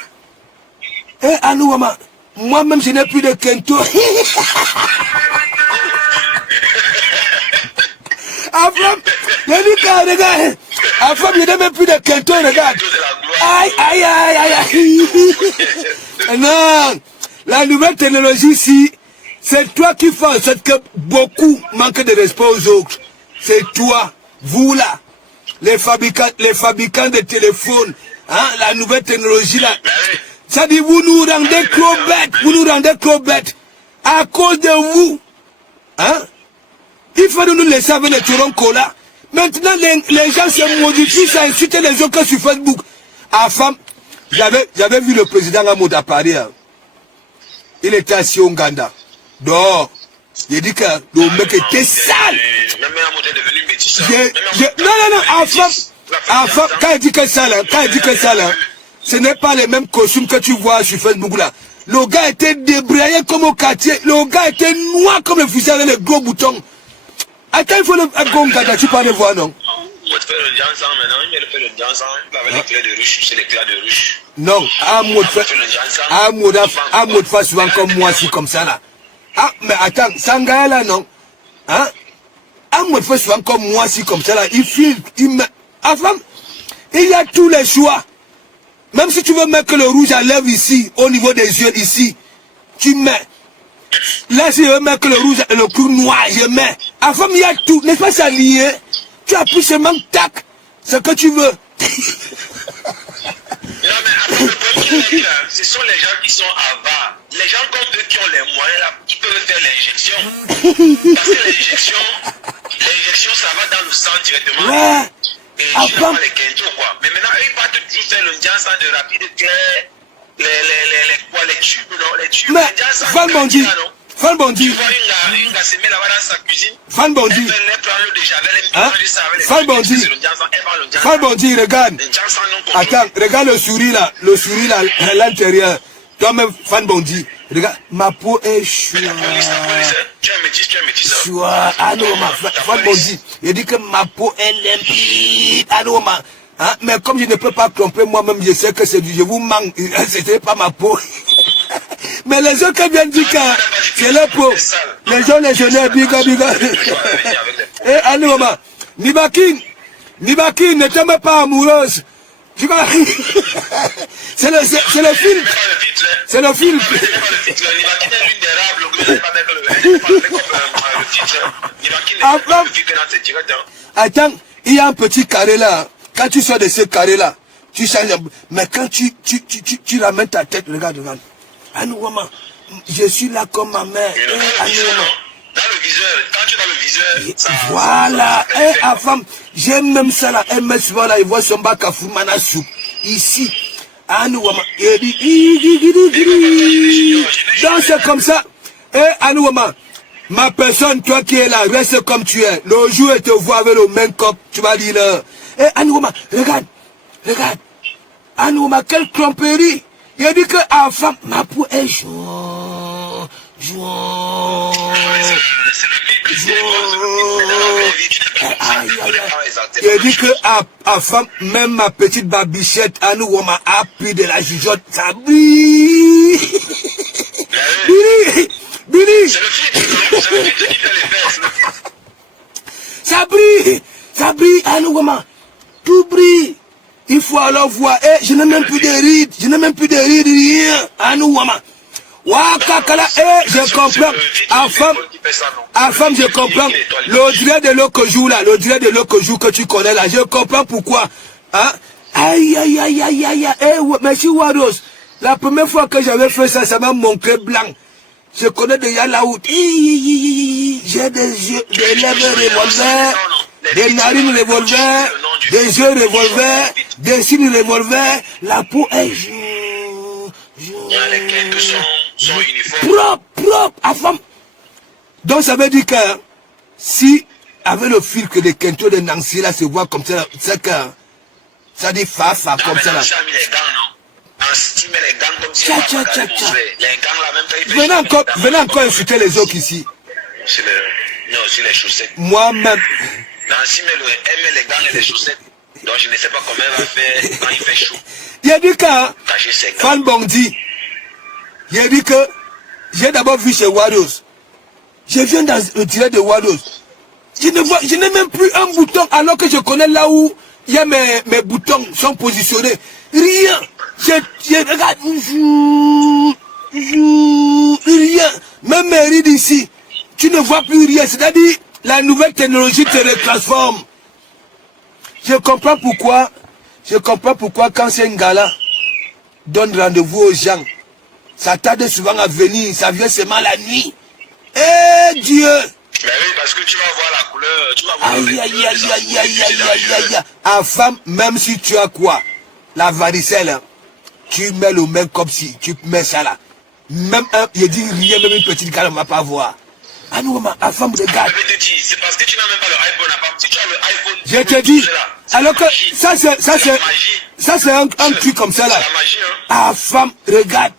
Allô, maman. Moi-même, je n'ai plus de Kento. Afram, regarde. Afram, je n'ai même plus de Kento, regarde. Aïe. Non, la nouvelle technologie ici, c'est toi qui fais en sorte que beaucoup manquent de respect aux autres. C'est toi, vous là, les fabricants de téléphones, hein, la nouvelle technologie là. Ça dit, vous nous rendez trop bêtes, à cause de vous. Hein? Il faut nous laisser avec les Toronco là. Maintenant, les gens se modifient, ça insulte les autres sur Facebook. À femme, j'avais vu le président Amoud à Paris. Hein. Il était assis au Ouganda. Dehors. Il dit que le mec était sale. Même Amoud est devenu métissant. Non, à femme, quand il dit que ça là, ce n'est pas les mêmes costumes que tu vois sur Facebook là. Le gars était débrayé comme au quartier. Le gars était noir comme le fusil avec les gros boutons. Attends, il faut le Gongada, tu peux le voir, non? Il fait le Jansan maintenant, il fait le Jansan avec les clés de ruche, c'est les clés de ruche. Non, Amoud fait souvent comme moi, si comme ça là. Ah, mais attends, Sangaya là, non? Hein? Amoud fait souvent comme moi, si comme ça là. Il met. Enfin, il y a tous les choix. Même si tu veux mettre le rouge à lèvres ici, au niveau des yeux ici, tu mets. Là, si je veux mettre le rouge, le clou noir, je mets. Enfin, il y a tout. N'est-ce pas ça lié? Tu appuies seulement, tac, ce que tu veux. Non, mais après, le problème, ce sont les gens qui sont avares. Les gens comme eux qui ont les moyens, là, qui peuvent faire l'injection. Parce que l'injection, ça va dans le sang directement. Ouais. Et tu n'as pas les Kento, quoi. Mais maintenant, ils partent toujours faire le Jansan de rapide clair. Les tubes, non, les tubes. Mais, Fan Bondi. Tu vois une gars se met là-bas dans sa cuisine. Fan Bondi. Elle prend l'eau de javel, elle met du savon. Fan Bondi. Fan Bondi, regarde. Attends, regarde le souris là, à l'intérieur. Toi-même, Fan Bondi. Regarde, ma peau est chouette. Tu es métis. Chouette. Ah non, Fan Bondi. Il dit que ma peau est limpide. Ah non, hein? Mais comme je ne peux pas tromper moi-même, je sais que c'est du je vous manque. C'était pas ma peau. Mais les autres qui viennent dire que c'est leur peau. Les gens, les jeunes, biga. Eh, Anouma, Nibakin, ne t'aime pas amoureuse. Tu vois, c'est le film. C'est le film. Attends, il y a un petit carré là. Quand tu sors de ce carré là, tu changes. Mais quand tu ramènes ta tête, regarde. Anouma, je suis là comme ma mère. Dans le viseur, quand tu es dans le viseur, voilà, à femme, j'aime même ça là, elle met souvent là, il voit son bac à Foumana soupe, ici, Anouama, donc c'est comme ça, Anouama, ma personne, toi qui es là, reste comme tu es, le jour elle te voit avec le même cop, tu vas dire là, Anouama, regarde, Anouama, quelle tromperie, il dit que, à femme, ma peau est jaune. Il dit que à femme, même ma petite babichette, à nous, on m'a appris de la jugeote, ça brille. Billy. Ça brille, à nous, on tout brille. Il faut alors voir, je n'ai même plus de rides, rien, à nous, on m'a. Wakakala, je comprends. À femme, je comprends. L'Audrey de l'Okojou là, l'Audrey de l'Okojou que tu connais là, je comprends pourquoi. Hein? Aïe. Merci Waros. La première fois que j'avais fait ça, ça m'a montré blanc. Je connais déjà la route. J'ai des yeux, des lèvres revolver, des narines revolver, des yeux revolver, des signes revolver. La peau est jaune. Les quelques sont uniformes. Propre, à femme. Donc ça veut dire que si avec le fil que les quintaux de Nancy là se voient comme ça, c'est que ça dit fafa comme ça là. Venez encore insulter les autres ici. Non, sur les chaussettes. Moi-même. Nancy met les gants et les chaussettes. Donc je ne sais pas comment elle va faire quand il fait chaud. Il a dit que Fan Bondi, il a dit que j'ai d'abord vu chez Wados. Je viens dans le tiré de Wados. Je n'ai même plus un bouton alors que je connais là où il y a mes boutons sont positionnés. Rien. Je regarde. Rien. Même mes rides ici. Tu ne vois plus rien. C'est-à-dire, la nouvelle technologie te retransforme. Je comprends pourquoi quand c'est un gala donne rendez-vous aux gens, ça tarde souvent à venir, ça vient seulement la nuit. Eh Dieu! Mais oui, parce que tu vas voir la couleur, tu vas voir aïe. En femme, même si tu as quoi? La varicelle, tu mets le même comme si tu mets ça là. Même un, il dit rien, même une petite gale, on ne va pas voir. Ah non, ma femme regarde. C'est parce que tu n'as même pas le iPhone. Si tu as le iPhone, je te dis. Alors que ça c'est un truc comme ça là. Ah femme, regarde.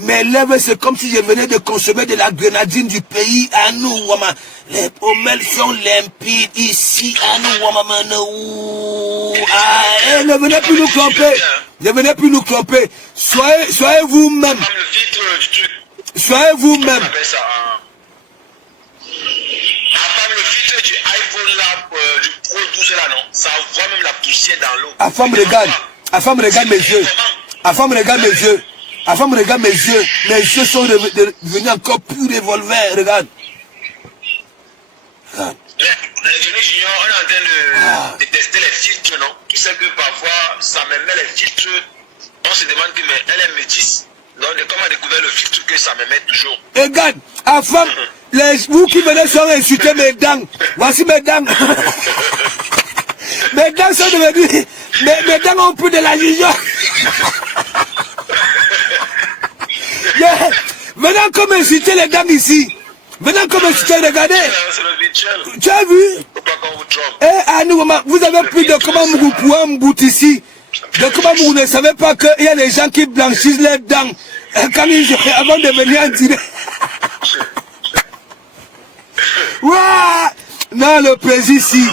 Mes lèvres c'est comme si je venais de consommer de la grenadine du pays. Ah nous, maman. Les pommelles sont limpides ici. Ah nous, maman. Ah, ne venez plus nous tromper. Ne venez plus nous tromper. Soyez vous-même. Soyez vous-même. Le filtre du iPhone là, du Pro 12 là, non, ça voit même la poussière dans l'eau. La femme regarde mes yeux. La femme regarde mes yeux. La femme regarde mes yeux. Mes yeux sont devenus encore plus revolver. Regarde. Les juniors, on est en train de tester les filtres, non? Tu sais que parfois, ça me met les filtres. On se demande que mais elle est métisse. Donc, comment découvrir le filtre que ça me met toujours? Regarde, la femme. Vous qui venez sont insulter mes dents. Voici mes dents. Mes dents sont devenues. Mes dents ont pris de la ligne. Yeah. Venez encore insulter les dents ici. Venez encore insulter, regardez. Tu as vu? Eh, nous, vous avez pris de comment vous pouvez me bouter ici. De comment vous ne savez pas qu'il y a des gens qui blanchissent les dents. Quand avant de venir en direct. Ouah! Non, le plaisir ici.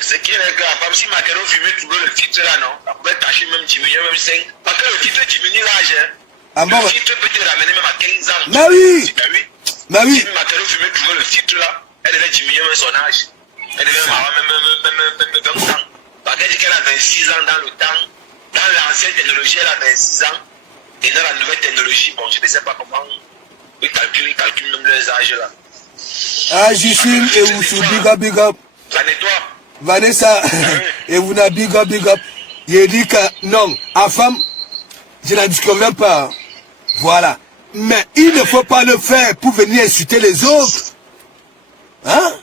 Ce qui est grave, comme si macaron fumé trouver le filtre là, non? Ça pouvait tâcher même diminuer, même 5. Parce que le filtre diminue l'âge, hein. Ah bon? Le filtre peut te ramener même à 15 ans. Mais oui! Mais oui! Si macaron fumé trouver le filtre là, elle devait diminuer même son âge. Elle devait avoir même 20 ans. Parce qu'elle dit qu'elle a 26 ans dans le temps. Dans l'ancienne technologie, elle a 26 ans. Et dans la nouvelle technologie, bon, je ne sais pas comment. Ils calculent même les âges là. Ah, Justine et Oussou, big up. Ça nettoie. Vanessa, et vous n'avez big up. Il dit que non, à femme, je n'en disconviens pas. Voilà. Mais il ne faut pas le faire pour venir insulter les autres. Hein?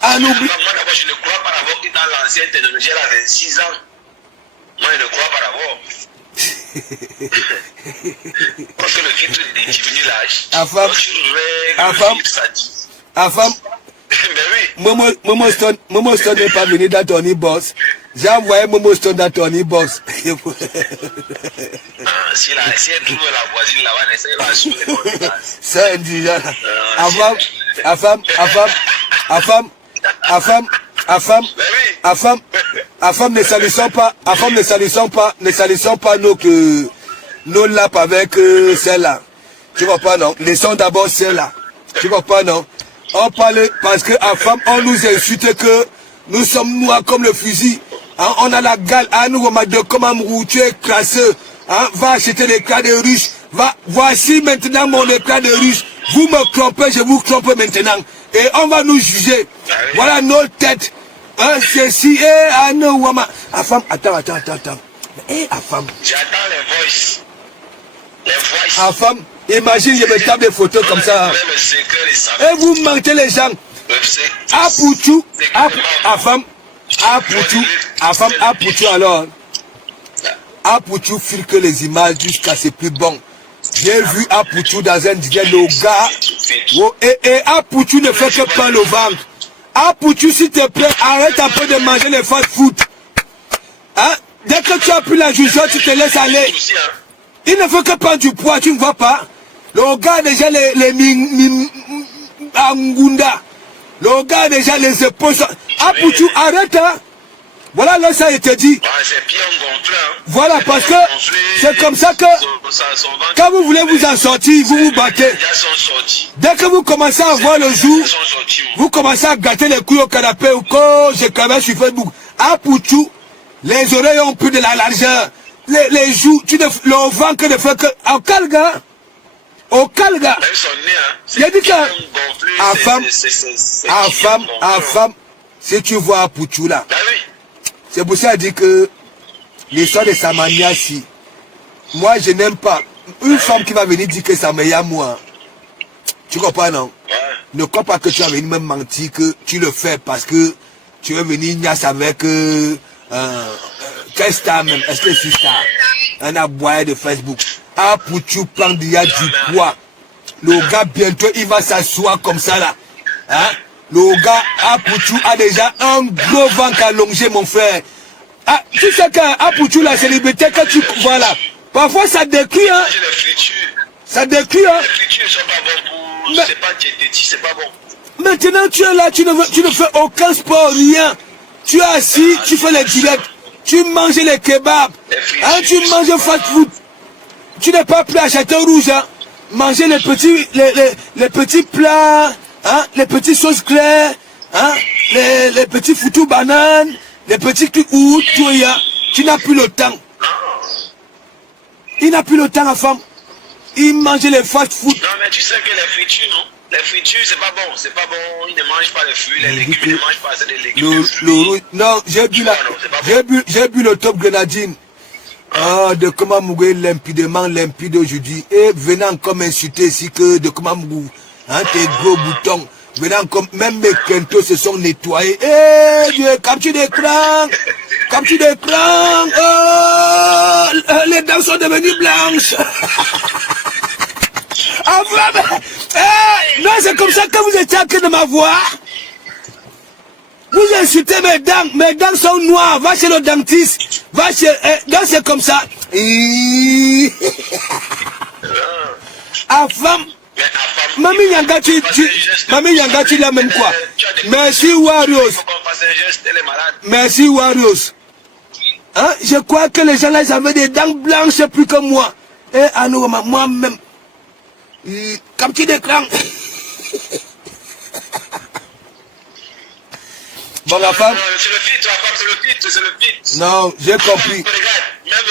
Ah, moi d'abord, je ne crois pas d'abord que dans l'ancienne technologie, elle a 26 ans. Moi, je ne crois pas d'abord. Parce que le filtre diminue l'âge. À femme. Momo Stone n'est pas venu dans Tony Boss. J'ai envoyé Momo Stone dans Tony Boss. Si elle trouve la voisine là-bas, elle essaie de la soulever. C'est indigent. À femme, ne salissons pas nos laps avec celle-là. Tu vois pas, non? Laissons d'abord celle-là. Tu vois pas, non? On parle parce que à femme, on nous insulte que nous sommes noirs comme le fusil. Hein, on a la gale à nous, de comment tu es crasseux. Hein, va acheter l'éclat de russe. Voici maintenant mon éclat de russe. Vous me trompez, je vous trompe maintenant. Et on va nous juger. Voilà nos têtes. Hein, ceci est à nous, Wama. À femme, attends. Eh, à femme. J'attends les voices. À femme, imagine, je me tape des photos comme ça. Et vous mentez les gens. À Poutou, à femme, à Poutou alors. Apouchou filtre les images jusqu'à c'est plus bon. J'ai vu Apouchou dans un disait le gars. Oh, et Apouchou ne fait que pas le ventre. Apouchou, s'il te plaît, arrête un peu de manger les fast food. Hein? Dès que tu as pris la jugeote, tu te laisses aller. Il ne fait que prendre du poids, tu ne vois pas. Le gars déjà les Angunda. Le gars déjà les épaules. Apouchou, arrête, hein. Voilà, là, ça a été dit. Voilà, parce que c'est comme ça que quand vous voulez vous en sortir, vous vous battez. Dès que vous commencez à voir le jour, vous commencez à gâter les couilles au canapé ou quand je travaille sur Facebook. Apouchou, les oreilles ont plus de la largeur. Les joues, le ventre ne fait que. Au calga. Au calga. Il a dit que. À femme, si tu vois Apouchou là. C'est pour ça qu'il dit que l'histoire de Samania, si moi je n'aime pas une femme qui va venir dire que ça me y a moi. Tu comprends, non? Ne crois pas que tu vas venir me mentir que tu le fais parce que tu veux venir niasse avec quel star même? Est-ce que c'est ça? Un aboyer de Facebook. Apouchou prend déjà du poids. Le gars bientôt il va s'asseoir comme ça là. Hein? Le gars Apouchou a déjà un gros ventre allongé, mon frère. Ah, tu sais qu'Apouchou, la célébrité que tu vois là, parfois ça décuit, hein. Ça décuit, hein. Les fritures ne sont pas bonnes pour... C'est pas diététique, c'est pas bon. Maintenant, tu es là, tu ne fais aucun sport, rien. Tu es assis, tu fais les directs, tu manges les kebabs, hein, tu manges fast food. Tu n'es pas prêt à Château Rouge, hein. Manger les petits plats, hein, les petites sauces claires, hein, les petits foutus bananes, les petits trucs où tu n'as plus le temps. Il n'a plus le temps, la femme. Il mange les fast food. Non, mais tu sais que les fritures, non? Les fritures, c'est pas bon, c'est pas bon. Ils ne mangent pas les fruits, les légumes, ils ne mangent pas assez de légumes. Non, j'ai bu le top grenadine. Ah, de comment Mougou limpide aujourd'hui. Et venant comme insulter ici que de comment Mougou, hein, tes gros boutons. Venant comme, même mes quintos se sont nettoyés. Eh, Dieu, comme tu d'écran, oh, les dents sont devenues blanches. Ah, vraiment, non, c'est comme ça que vous étiez en train de m'avoir. Vous insultez mes dents sont noires, va chez le dentiste, va chez, donc c'est comme ça. Ah, femme, Mami Yanga, tu l'as même quoi? Merci Warriors. Merci Warriors. Hein? Je crois que les gens là, ils avaient des dents blanches plus que moi. Et à nous, moi-même. Comme tu d'écran. Bon, la femme. C'est le filtre, c'est le filtre. Non, j'ai compris. Regarde, même,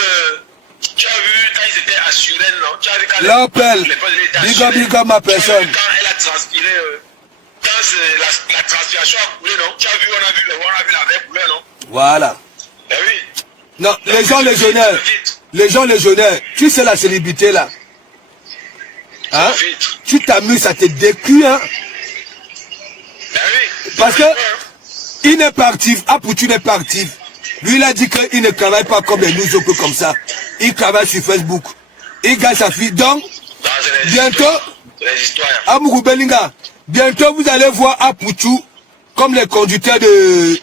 tu as vu quand ils étaient assurés, non? Tu as vu quand l'appel. Big up ma personne. Quand elle a transpiré, quand la transpiration a coulé, non? Tu as vu, on a vu la vraie couleur, non? Voilà. Eh oui. Non, les gens légionnaires. Tu sais la célébrité là. Hein? Tu t'amuses, ça te décuit, hein? Eh oui. Parce que il n'est pas actif, Apouchou n'est pas actif. Lui, il a dit qu'il ne travaille pas comme les nous autres comme ça. Il travaille sur Facebook. Il gagne sa fille. Donc, bientôt, Amourou Belinga, bientôt vous allez voir Apouchou comme les conducteurs de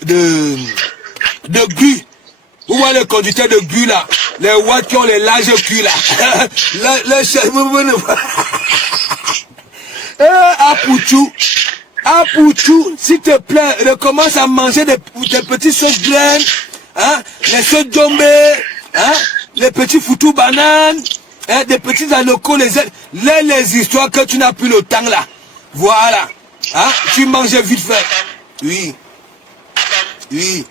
GU. Vous voyez les conducteurs de GU là. Les watts qui ont les larges culs là. Apouchou, s'il te plaît, recommence à manger des petites sauces graines, hein, les sauces dombées, hein, les petits foutus bananes, hein, des petits alocos, les histoires que tu n'as plus le temps là. Voilà. Hein, tu manges vite fait. Oui. Oui.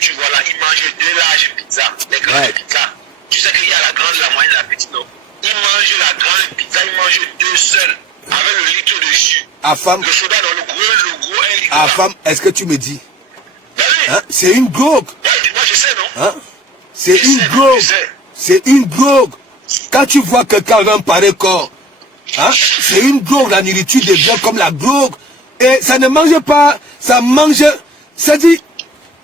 Tu vois là, il mange 2 larges pizzas, les grandes pizzas. Tu sais qu'il y a la grande, la moyenne, la petite, non? Il mange la grande pizza, il mange 2 seuls, avec le litre de jus. À femme. Le soda dans le gros 1 litre. À femme, est-ce que tu me dis? Ben oui. Hein? C'est une drogue. Ouais, moi je sais, non? Hein? C'est une drogue. C'est une drogue. Quand tu vois quelqu'un d'un pareil corps, hein? C'est une drogue, la nourriture devient comme la drogue. Et ça ne mange pas, ça mange, ça dit,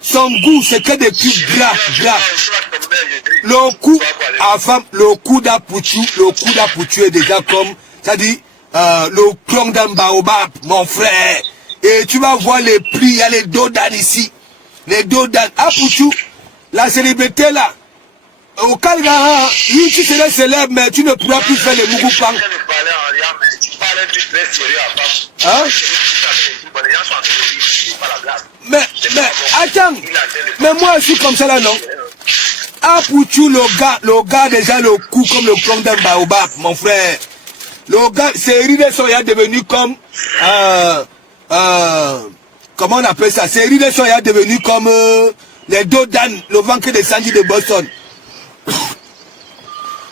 son goût, c'est que des trucs gras. le coup, à femme, le coup d'Apoutu est déjà comme, ça dit, le clone d'un baobab, mon frère. Et tu vas voir les plis, il y a les dos d'âne ici. Les dos d'âne. Apoutu, la célébrité là. Au Calgara, oui, tu serais célèbre, mais tu ne pourras plus faire les mougoupan. Hein? Mais, attends, mais moi je suis comme ça là, non? Apoutu, le gars déjà le coup comme le clone d'un baobab, mon frère. Le gars, c'est Ridé Soya devenu comme, comment on appelle ça? C'est Ridé Soya devenu comme, les dos d'âne, le ventre de Sandy de Boston.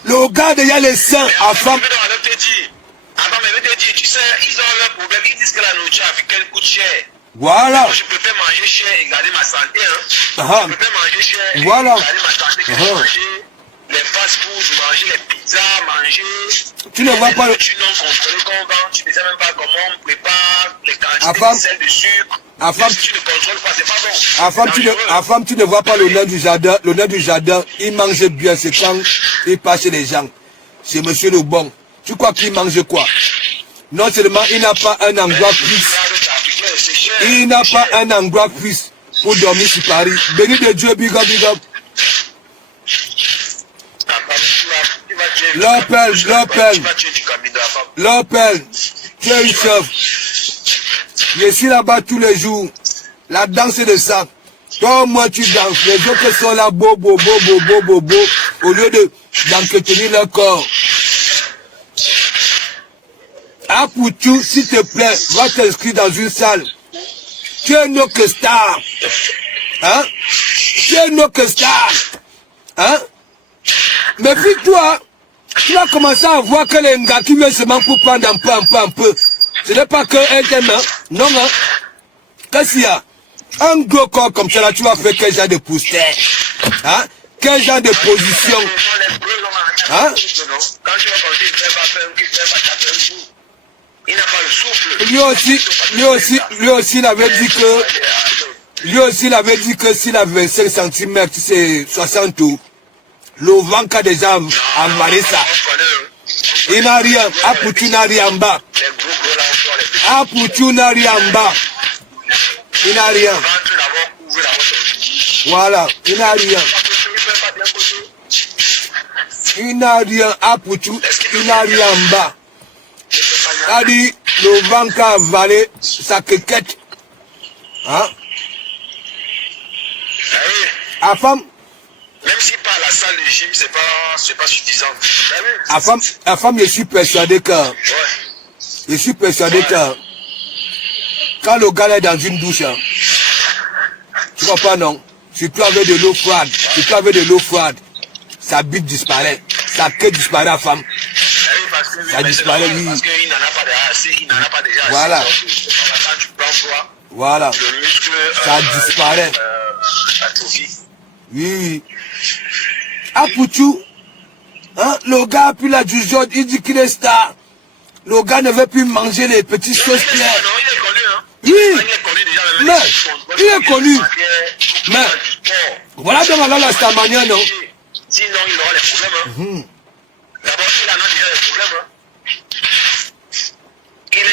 Le gars déjà les seins à femme. Attends, mais je te dis, tu sais, ils ont leur problème, ils disent que la nourriture africaine coûte cher. Voilà. Je préfère manger cher et garder ma santé, hein. Aha. Je préfère manger cher et Voilà. garder ma santé que de manger les fast-food, manger les pizzas, manger... Tu ne vois pas le... Tu non contrôlé qu'on vend, tu ne sais même pas comment on prépare, les quantités de sel, de sucre. Afam, tu ne contrôles pas, c'est pas bon. Afam, tu ne vois pas l'honneur du jardin. L'honneur du jardin, il mange bien, c'est quand il passe chez les gens. C'est monsieur le bon. Tu crois qu'il mange quoi? Non seulement il n'a pas un endroit fixe. Il n'a pas un endroit fixe pour dormir sur Paris. Béni de Dieu, big up, big up. L'Opel, tu es une chef. Je suis là-bas tous les jours. La danse de ça. Toi, moi, tu danses. Les autres sont là, beau, au lieu d'entretenir leur corps. Apoutu, s'il te plaît, va t'inscrire dans une salle. Tu es notre star. Hein? Tu es notre star. Hein? Mais puis toi, tu vas commencer à voir que les gars qui viennent seulement pour prendre un peu. Ce n'est pas que un thème, hein? Non, hein? Qu'est-ce qu'il y a? Un gros corps comme ça, là, tu vas faire quel genre de poster? Hein? Quel genre de position? Hein? Lui aussi, il avait dit que s'il avait 5 cm, c'est 60 tours. Le vent a déjà avalé ça. Il n'a rien. Apoutu n'a rien en bas. Apoutu n'a rien en bas. Il n'a rien. Voilà, il n'a rien. Il n'a rien. Apoutu, il n'a rien en bas. A dit, le vent a avalé sa quéquette. Hein? À femme. Même si par la salle de gym, c'est pas suffisant. À femme, je suis persuadé que. Ouais. Je suis persuadé que. Quand le gars est dans une douche, hein, tu vois pas, non? Surtout avec de l'eau froide. Sa bite disparaît. Sa queue disparaît à femme. Ça disparaît, oui. Parce qu'il n'en a pas déjà assez. Voilà. Donc, quand tu prends froid, voilà. le muscle, ça disparaît. atrophie. Oui. Apoutu, hein, le gars a pris la jugeote, il dit qu'il est star. Le gars ne veut plus manger les petites choses claires. Non, il est connu, hein. Oui. Il est connu déjà. Mais, il est connu. Mais, voilà donc alors la Starmania, non? Sinon, il aura les problèmes, hein. D'abord, il en a déjà les problèmes, hein. Il a les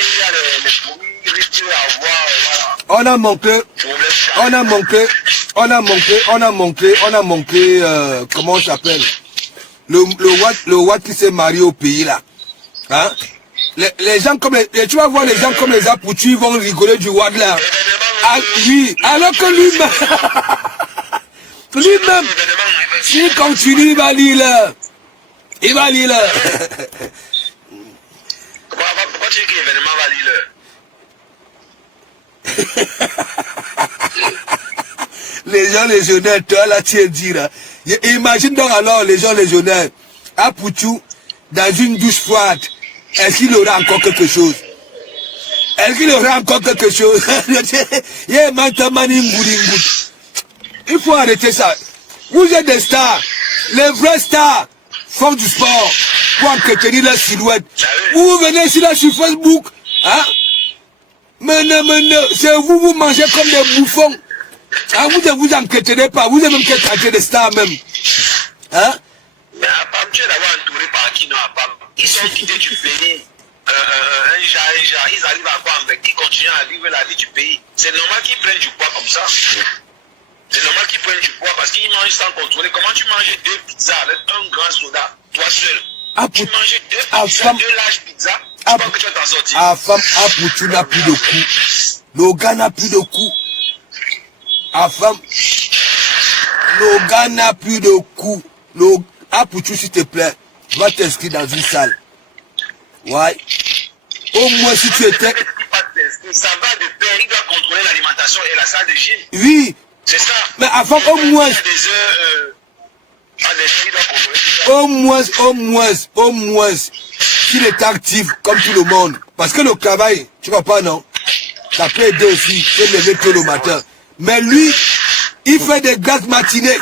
problèmes, il risque d'avoir, voilà. On a manqué, comment on s'appelle? Le Watt qui s'est marié au pays, là. Hein? Les gens comme tu vas voir les gens comme les Apoutu, ils vont rigoler du Watt, là. Ah, oui, alors que lui-même, s'il continue, il va lire, là. Il va lire, là. Pourquoi tu dis que l'événement va lire, là? Les gens légionnaires, toi là tu es dit là. Imagine donc alors les gens légionnaires. Apoutu, dans une douche froide, est-ce qu'il aura encore quelque chose? Est-ce qu'il aura encore quelque chose? Il faut arrêter ça. Vous êtes des stars. Les vrais stars font du sport pour entretenir leur silhouette. Vous venez ici là sur Facebook, hein? Mais non, c'est vous mangez comme des bouffons. Ah, vous ne vous entretenez pas, vous êtes même qu'être traité de stars même. Hein? Mais à part, tu es d'abord entouré par qui, non, à part. Ils sont quittés du pays. Un genre, ils arrivent à quoi en fait? Ils continuent à vivre la vie du pays. C'est normal qu'ils prennent du poids comme ça. C'est normal qu'ils prennent du poids parce qu'ils mangent sans contrôler. Comment tu manges 2 pizzas avec un grand soda, toi seul? Tu manges 2 pizzas, 2 larges pizzas. Tu penses que tu vas t'en sortir? Ah, femme, tu n'as plus de coups. Le gars n'a plus de coups. Ah, femme, le gars n'a plus de coups. Poutou, s'il te plaît, va t'inscrire dans une salle. Ouais. Au moins, si tu étais. Ça va de pair, il doit contrôler l'alimentation et la salle de gym. Oui. C'est ça. Mais avant, au moins. Au moins, s'il est actif comme tout le monde. Parce que le travail, tu vois pas, non? Ça peut aider aussi, se lever tôt le matin. Mais lui, il fait des grasses matinées.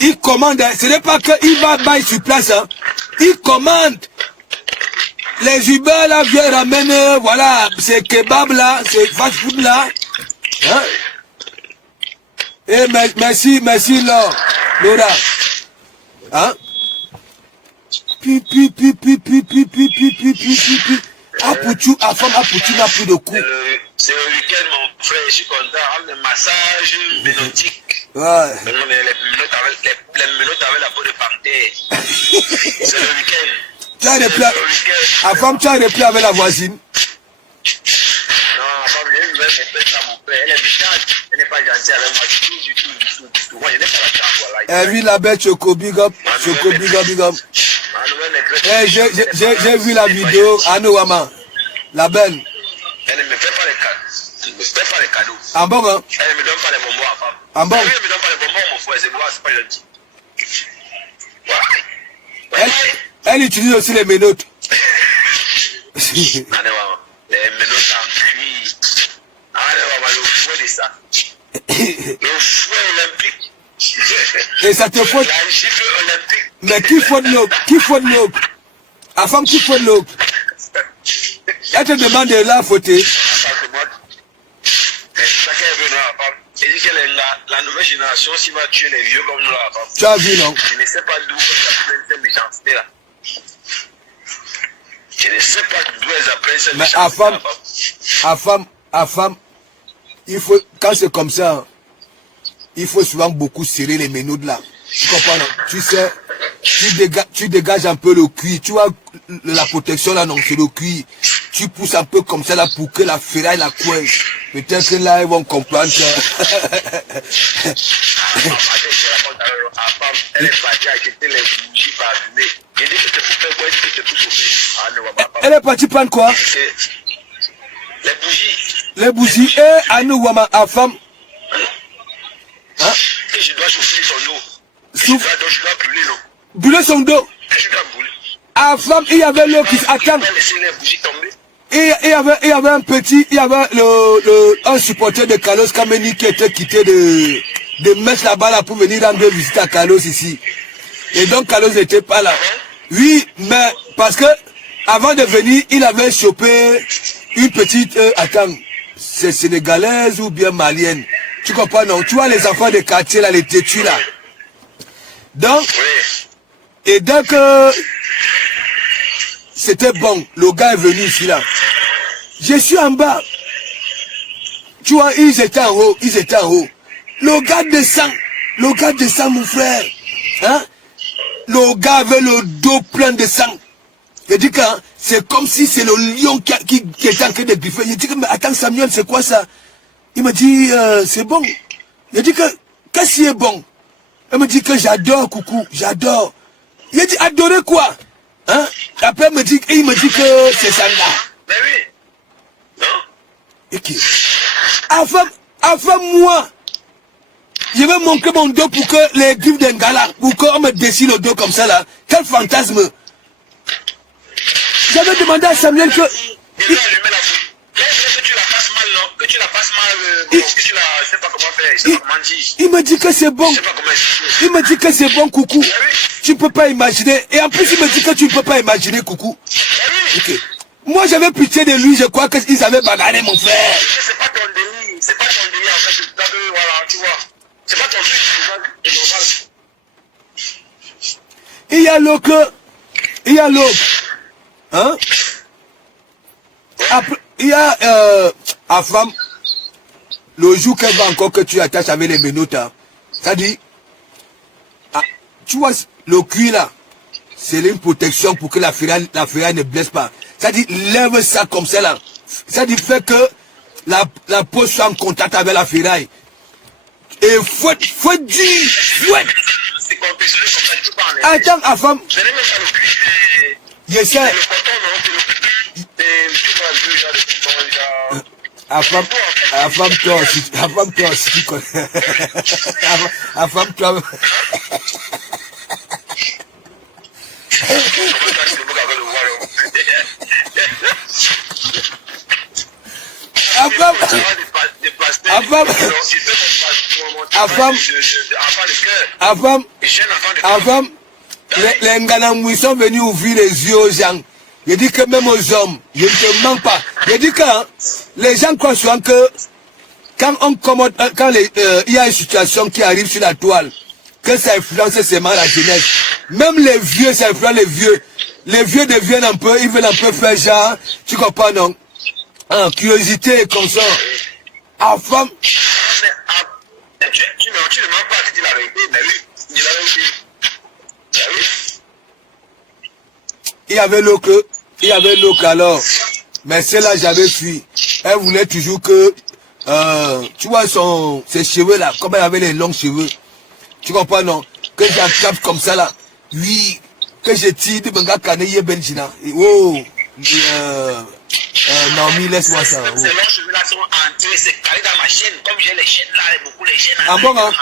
Il commande, ce n'est pas qu'il va bailler sur place, hein. Il commande. Les Uber là viennent ramener, voilà, ces kebabs là, ces fast food là. Hein? Et merci Laura. Hein? Poutou n'a plus de coups. C'est le week-end, mon frère, je suis content. Le massage ménotique. Ouais. Les menottes avec la peau de panthère. C'est le week-end. Tu as repris avec la voisine? Non, femme, j'ai eu une espèce à mon frère. Elle est méchante. Elle n'est pas gentille avec moi du tout. Moi, je n'ai pas la chance, voilà. Eh oui, la bête Choco, big up. Choco, big up. Eh, j'ai vu la vidéo, Anouama. La belle. Elle ne me fait pas les cadeaux. Elle ne me fait pas les cadeaux. Ah bon, hein? Elle ne me donne pas les bonbons à femme. Ah bon? Elle ne me donne pas les bonbons, mon frère. C'est pas gentil. Elle utilise aussi les menottes. Les menottes en cuir. Le fouet de ça. Le fouet olympique. Et ça te faut. La gifle olympique. Mais qui faut de l'eau? La femme qui faut de l'eau. Elle te demande de la photo. Chacun est venu à la femme. Elle dit que la nouvelle génération, s'il va tuer les vieux comme nous là, femme. Tu as vu, non? Je ne sais pas d'où elle apprend cette méchanceté là. Je ne sais pas d'où elle apprend cette méchanceté là. À femme, il faut, quand c'est comme ça, il faut souvent beaucoup serrer les menottes là. Tu comprends, non? Tu sais, tu dégages un peu le cuir. Tu vois, la protection là, non, c'est le cuir. Tu pousses un peu comme ça là pour que la ferraille la coince. Peut-être que là, ils vont comprendre ça. Elle est partie acheter les bougies parfumées. Je dis que c'est pour faire quoi? Je dis que c'est pour chauffer. Ah non, papa. Elle est partie prendre quoi? Les bougies. Les bougies. Et à nous, Wama, à femme. Hein? Et je dois chauffer son eau. Je dois brûler l'eau. Brûler son dos. Je dois brûler. À femme, il y avait l'eau qui s'attend. Laisser les bougies tomber. Et il y avait un petit, il y avait un supporter de Carlos Kameni qui était quitté de mettre là-bas là pour venir rendre visite à Carlos ici. Et donc Carlos n'était pas là. Oui, mais parce que avant de venir, il avait chopé une petite, c'est sénégalaise ou bien malienne. Tu comprends, non? Tu vois les enfants de quartier là, les têtus là. Donc, et donc, c'était bon. Le gars est venu ici là. Je suis en bas. Tu vois, ils étaient en haut. Le gars descend, mon frère. Hein? Le gars avait le dos plein de sang. Je dis que c'est comme si c'est le lion qui était en train de griffer. Je dis que, mais attends Samuel, c'est quoi ça? Il me dit, c'est bon. Je dis que, qu'est-ce qui est bon? Il me dit que j'adore, coucou, j'adore. Il dit, adorer quoi? Hein? Après, il me dit que c'est ça là. Mais oui. Non? Ok. Enfin, moi, je vais montrer mon dos pour que les griffes d'un gala, pour qu'on me dessine le dos comme ça là. Quel fantasme. J'avais demandé à Samuel que... Que tu la passes mal, non? Que tu la passes mal, que tu la... Je sais pas comment faire, je sais pas comment dire. Il me dit que c'est bon. Je sais pas comment expliquer. Il me dit que c'est bon, coucou. Ah oui. Tu peux pas imaginer. Et en plus, il me dit que tu ne peux pas imaginer, coucou. Ah oui. Ok. Moi, j'avais pitié de lui. Je crois qu'ils avaient banané mon frère. C'est pas ton délire. C'est pas ton délire, en fait. Voilà, tu vois. C'est pas ton truc, c'est normal. il y a l'autre, hein? Après, il y a, à femme, le jour qu'elle va encore que tu attaches avec les menottes, hein, ça dit, ah, tu vois, le cuir là, c'est une protection pour que la ferraille ne blesse pas. Ça dit, lève ça comme ça là. Ça dit, fait que la peau soit en contact avec la ferraille. Et faut dire, C'est confectionné comme ça, tu parles. attends, à femme, Je n'ai même pas le cuir. je sais, C'est le coton, non, c'est le cuir. Et tu vois un peu, genre, de coton, genre. à femme toi aussi, tu connais. À femme toi. Les Nganamouis sont venus ouvrir les yeux aux gens. Je dis que même aux hommes, je ne te mens pas. Je dis que hein, les gens croient souvent que quand il y a une situation qui arrive sur la toile, que ça influence seulement la jeunesse. Même les vieux, ça influence les vieux. Les vieux deviennent un peu, ils veulent un peu faire genre, tu comprends non? Hein, curiosité comme ça. Enfin. Tu ne mens pas, tu dis la vérité, mais oui, dis la vérité. Oui. Il y avait l'autre alors. Mais celle-là, j'avais fui. Elle voulait toujours que, tu vois ses cheveux là, comme elle avait les longs cheveux. Tu comprends non? Que j'attrape comme ça là. Oui. Que je tire de Benga Kaneye Benjina. Oh. Naomi, laisse-moi ça. Ces longs cheveux là sont entrés, c'est calé dans ma chaîne. Comme j'ai les chaînes là, beaucoup les chaînes là. Ah bon, hein?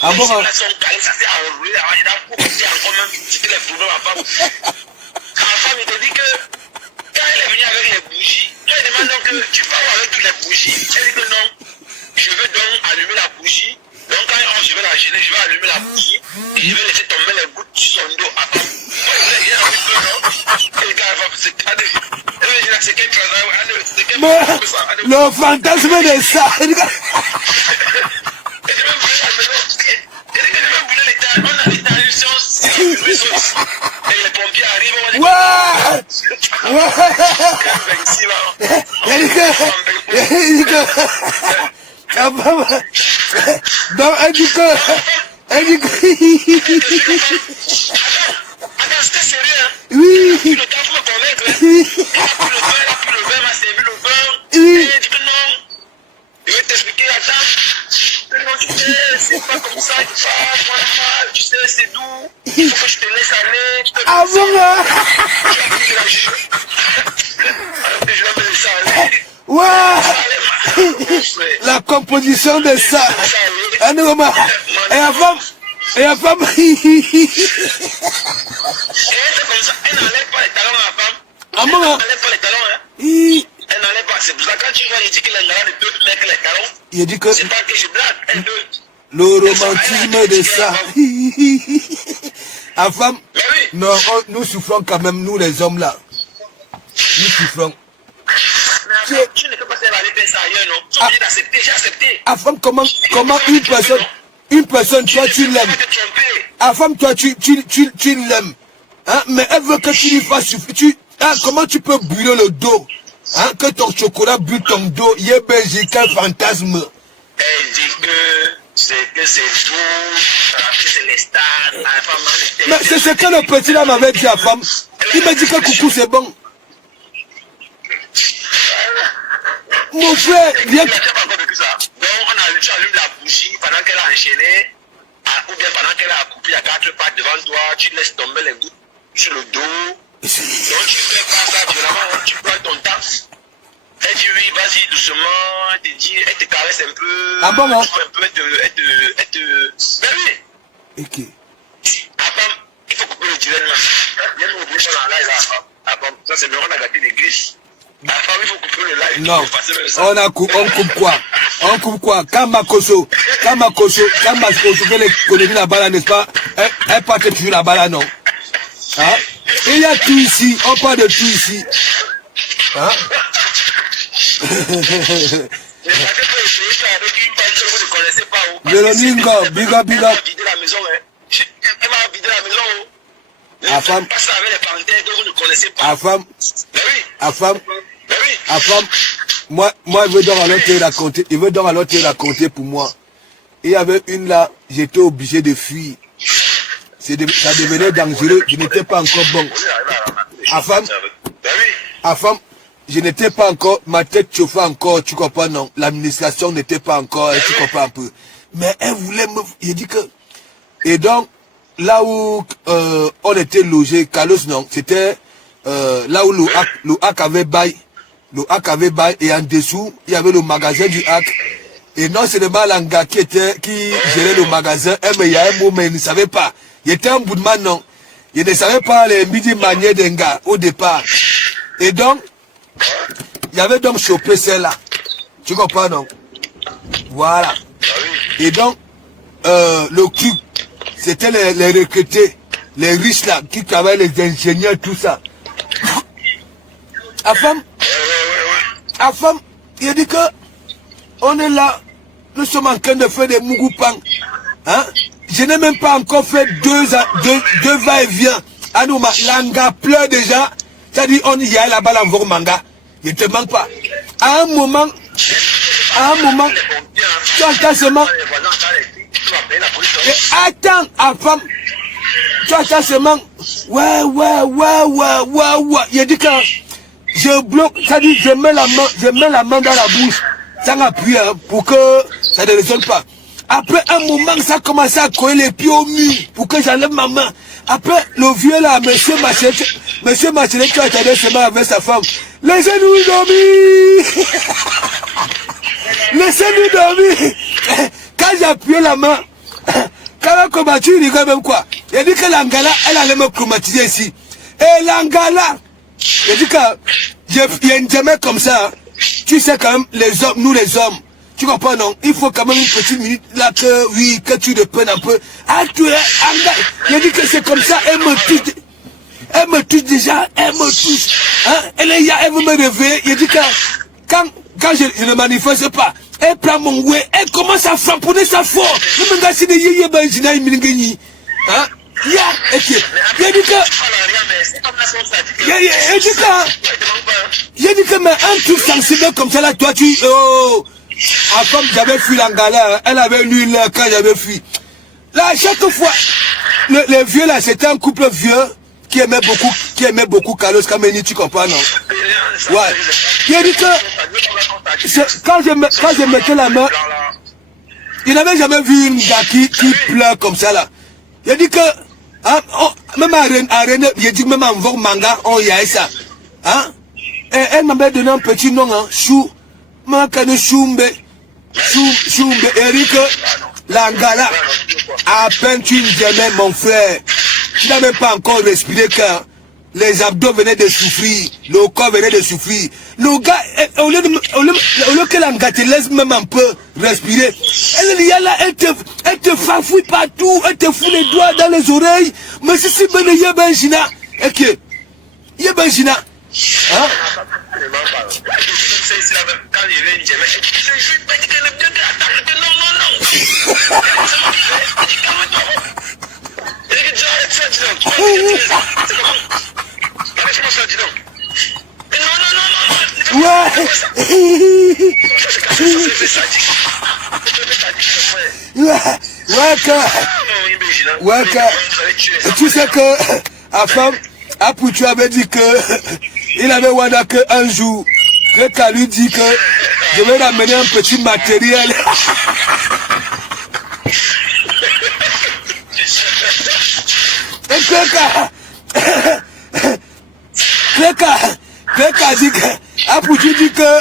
Ah bon, hein? Les cheveux là sont calés, ça s'est enroulé. Alors, il y a beaucoup de encore même, c'était les boulons à femme. Ma femme, il te dit que quand elle est venue avec les bougies, toi, il demande donc que tu pars avec toutes les bougies. Elle dit que non, je veux donc allumer la bougie. Donc quand je vais la gêner, je vais allumer la bougie et je vais laisser tomber les gouttes sur son dos. Attends, moi je voulais dire un peu, non? Et le gars, c'est cadet. C'est quel travail? Le fantasme de ça. Et je vais brûler l'état. On a l'état et les pompiers arrivent. Donc, elle dit que... Attends, c'était sérieux, hein? Oui. Le temps pour me convaincre, hein? Il a pris le verre, m'a servi le beurre. Et il dit que non. Je vais t'expliquer, attends. Que non, tu sais, c'est pas comme ça, tu sais, c'est doux. Il faut que je te laisse aller. Ah bon, hein? Alors que je vais me laisser aller. Ouais. La composition de ça. Et la femme. Et elle fait comme ça, elle n'enlève pas les talons à la femme. Ah bon, Elle n'enlève pas les talons, hein. Elle n'enlève pas. C'est pour ça que quand tu vois, il dit que les talons ne peuvent mettre les talons. Il dit que c'est pas que je blague, elle peut. le romantisme de ça. La femme. Non, nous souffrons quand même, nous les hommes là. Nous souffrons. Mais tu ne peux pas faire aller ça ailleurs, non? Tu es obligé d'accepter, j'ai accepté. La femme, comment une personne, toi tu l'aimes. La femme, toi tu l'aimes. Hein? Mais elle veut que tu lui fasses souffrir. Hein? Comment tu peux brûler le dos? Hein? Que ton chocolat brûle ton dos. Il est belgique, quel fantasme. Elle dit que c'est beau, que c'est les stars. Mais c'est ce que le petit là m'avait dit à la femme. Il m'a dit que coucou c'est bon. Mon frère, viens. Donc, tu allumes la bougie pendant qu'elle a enchaîné, ou bien pendant qu'elle a coupé à 4 pattes devant toi, tu laisses tomber les gouttes sur le dos. Donc, tu fais pas ça violemment, tu prends ton temps. Elle dit oui, vas-y doucement, elle te dit, elle te caresse un peu. Ah bon, hein? Un peu, elle te. Mais oui. Ok. Attends, il faut couper le direct là. Il y a une obligation dans la live là. Attends, ça c'est vraiment gâté l'église. Attends, il faut couper le live. Non, on coupe quoi? On coupe quoi? Quand Makoso connaît là-bas là, n'est-ce pas? Elle part toujours là-bas là, non? Hein? Il y a tout ici, on parle de tout ici. Hein? Véroningo, big up. Elle m'a vidé la maison, hein. Elle m'a vidé la maison. Afam. Pas ça avec les parentaires que vous ne connaissez pas. Afam. Mais oui. Afam. Mais oui. Afam. Moi, il veut donc alors te raconter. Il veut donc alors te raconter pour moi. Il y avait une là, j'étais obligé de fuir. Ça devenait dangereux. Je n'étais pas encore bon. Afam. Afam. Je n'étais pas encore, ma tête chauffait encore, tu comprends, non? L'administration n'était pas encore, tu comprends un peu. Mais elle voulait me, il dit que, et donc, là où, on était logé, Carlos, non, c'était, là où le hack avait bail, et en dessous, il y avait le magasin du hack. Et non seulement l'anga qui gérait le magasin, mais il y a un moment, il ne savait pas. Il était un bout de man, non. Il ne savait pas les midi manières d'un gars, au départ. Et donc, il y avait donc chopé celle-là. Tu comprends, non? Voilà. Et donc, le truc, c'était les recrutés, les riches là, qui travaillent, les ingénieurs, tout ça. Afam, il dit que, on est là, nous sommes en train de faire des mougoupan. Hein? Je n'ai même pas encore fait deux va-et-vient. Anouma, l'anga pleure déjà. C'est-à-dire, on y a là-bas l'envoi manga. Il ne te manque pas. À un moment, tu entends seulement. Et attends, Afam. Tu entends seulement. Ouais. Il dit que je bloque, c'est-à-dire, je mets la main dans la bouche. Sans appui, hein, pour que ça ne résonne pas. Après un moment, ça a commencé à coller les pieds au mur pour que j'enlève ma main. Après, le vieux là, monsieur Machelet, tu attendais seulement avec sa femme. Laissez-nous dormir. Laissez-nous dormir. Quand j'ai appuyé la main, quand elle a combattu, il dit quand même quoi? Il a dit que l'Angala, elle allait me traumatiser ici. Et l'Angala, il dit que, il y a une jamais comme ça, hein. Tu sais quand même, les hommes, nous les hommes, tu comprends non? Il faut quand même une petite minute là que, oui, que tu te prennes un peu. Ah, tu es, il dit que c'est comme ça, elle me touche déjà, elle me touche. Hein? Elle veut me réveiller, il dit que, quand je ne manifeste pas, elle prend mon oué, elle commence à frapponner sa force. Le manga c'est de yéyé benjina imilingeni. Hein? Il dit que, mais un truc sensible comme ça là, toi tu, oh, comme j'avais fui l'Angala, elle avait lu là quand j'avais fui. Là, chaque fois, les vieux là, c'était un couple vieux qui aimait beaucoup Carlos Kameni, tu comprends non? Ouais. Il dit que, quand je mettais la main, il n'avait jamais vu une gars qui pleure comme ça là. Il dit que, hein, même à René, il dit même en Vore Manga, on y a ça. Hein? Et elle m'avait donné un petit nom, hein, Chou. Makane Choumbe. Choumbe. Eric, l'Angala. À peine tu me mon frère. Tu n'as même pas encore respiré car les abdos venaient de souffrir. Le corps venait de souffrir. Le gars, au lieu que l'Angala te laisse même un peu respirer, elle y a là, elle te fafouille partout, elle te fout les doigts dans les oreilles. Mais si c'est ben Yébengina, et que Yébengina, hein? Ouais, tu sais que Afam, Apoutu avait dit que il avait wada que un jour, que Kalu dit que je vais ramener un petit matériel. Et Kreka dit que Apoutu dit que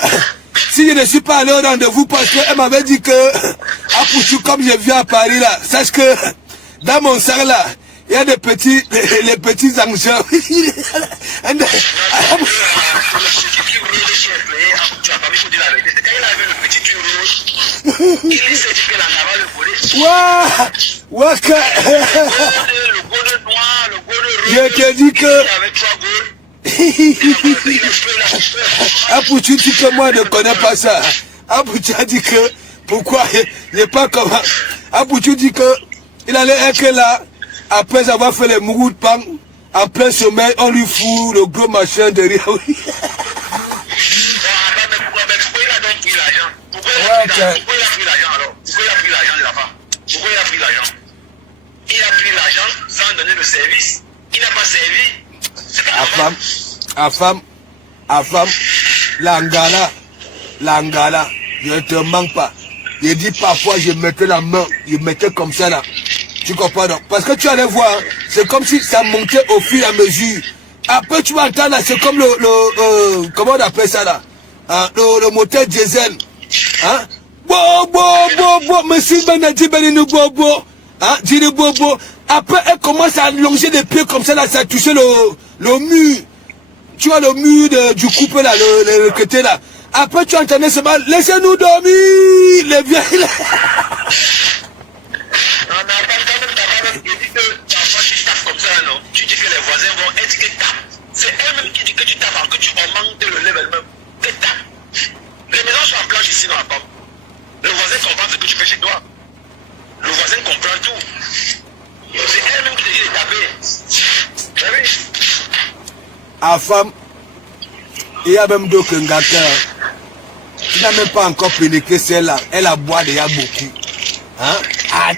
si je ne suis pas allé au rendez-vous parce qu'elle m'avait dit que Apoutu, comme je viens à Paris là, sache que dans mon sac là, il y a les petits engins. Je te dis que Apoutu dit que moi je ne connais pas ça. Apoutu a dit que pourquoi il n'est pas comme Apoutu dit que il allait être là après avoir fait les Mouroud Pang En plein sommeil, on lui fout le gros machin derrière. Oui. Mais pourquoi il a donc pris l'argent? Pourquoi il a pris l'argent alors? Pourquoi il a pris l'argent de la femme? Pourquoi il a pris l'argent? Il a pris l'argent sans donner le service. Il n'a pas servi. Afam, l'angala, je ne te manque pas. Je dis parfois, je mettais la main, je mettais comme ça là. Tu comprends non? Parce que tu allais voir, c'est comme si ça montait au fur et à mesure. Après tu vas entendre là, c'est comme comment on appelle ça là? Le moteur diesel. Hein? Bo, monsieur Benadi Benino Bobo. Hein? Dis-le Bobo. Après elle commence à allonger les pieds comme ça là, ça a touché le mur. Tu vois le mur du couple là, le côté là. Après tu entendais ce mal, laissez-nous dormir, les vieilles là. Non, mais quand même, t'as même dit que parfois tu tapes comme ça, non? Tu dis que les voisins vont être que tapent. C'est elle-même qui dit que tu tapes, alors que tu augmentes le level même. Que tapes. Les maisons sont en planche ici dans la pomme. Le voisin comprend ce que tu fais chez toi. Le voisin comprend tout. C'est elle-même qui te dit de taper. Tu as vu? Afam, il y a même d'autres ngakers. Tu n'as même pas encore pénétré celle-là. Elle a boit déjà beaucoup. Hein? Ah,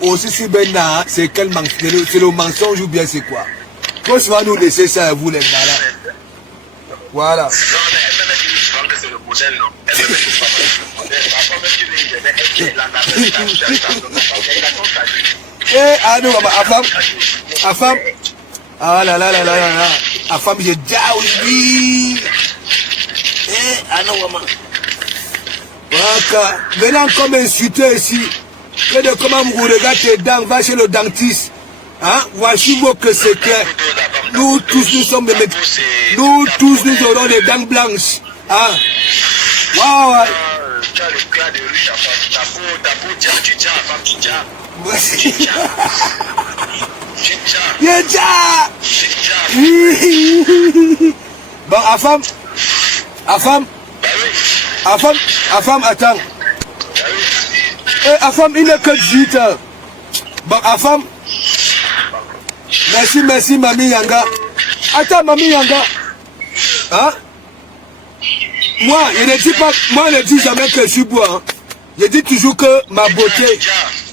aussi, si ben c'est quel mensonge? C'est le mensonge ou bien c'est quoi? Comment tu vas nous laisser ça à vous, les malades? Voilà. Non, mais elle-même dit souvent que c'est le modèle, non? Elle-même dit souvent que c'est le modèle. Eh, ah non, Afam. Ah là là là là là là. Afam, j'ai déjà oublié. Eh, ah non, maman. Voilà. Maintenant, comme insulter ici. Que de comment vous regardez tes dents, va chez le dentiste. Hein? Voici moi que c'est clair. Nous tous, nous sommes des médecins. Nous tous, nous aurons les dents blanches. Hein? Waouh! Tu as le cas de riche à femme. Ta peau, tu tiens à femme, tu tiens. Bon, Afam, attends. Afam, il n'est que 18 heures. Bon, Afam. Merci, Mami Yanga. Attends, Mami Yanga. Hein? Moi, je ne dis jamais que je suis beau. Hein. Je dis toujours que ma beauté,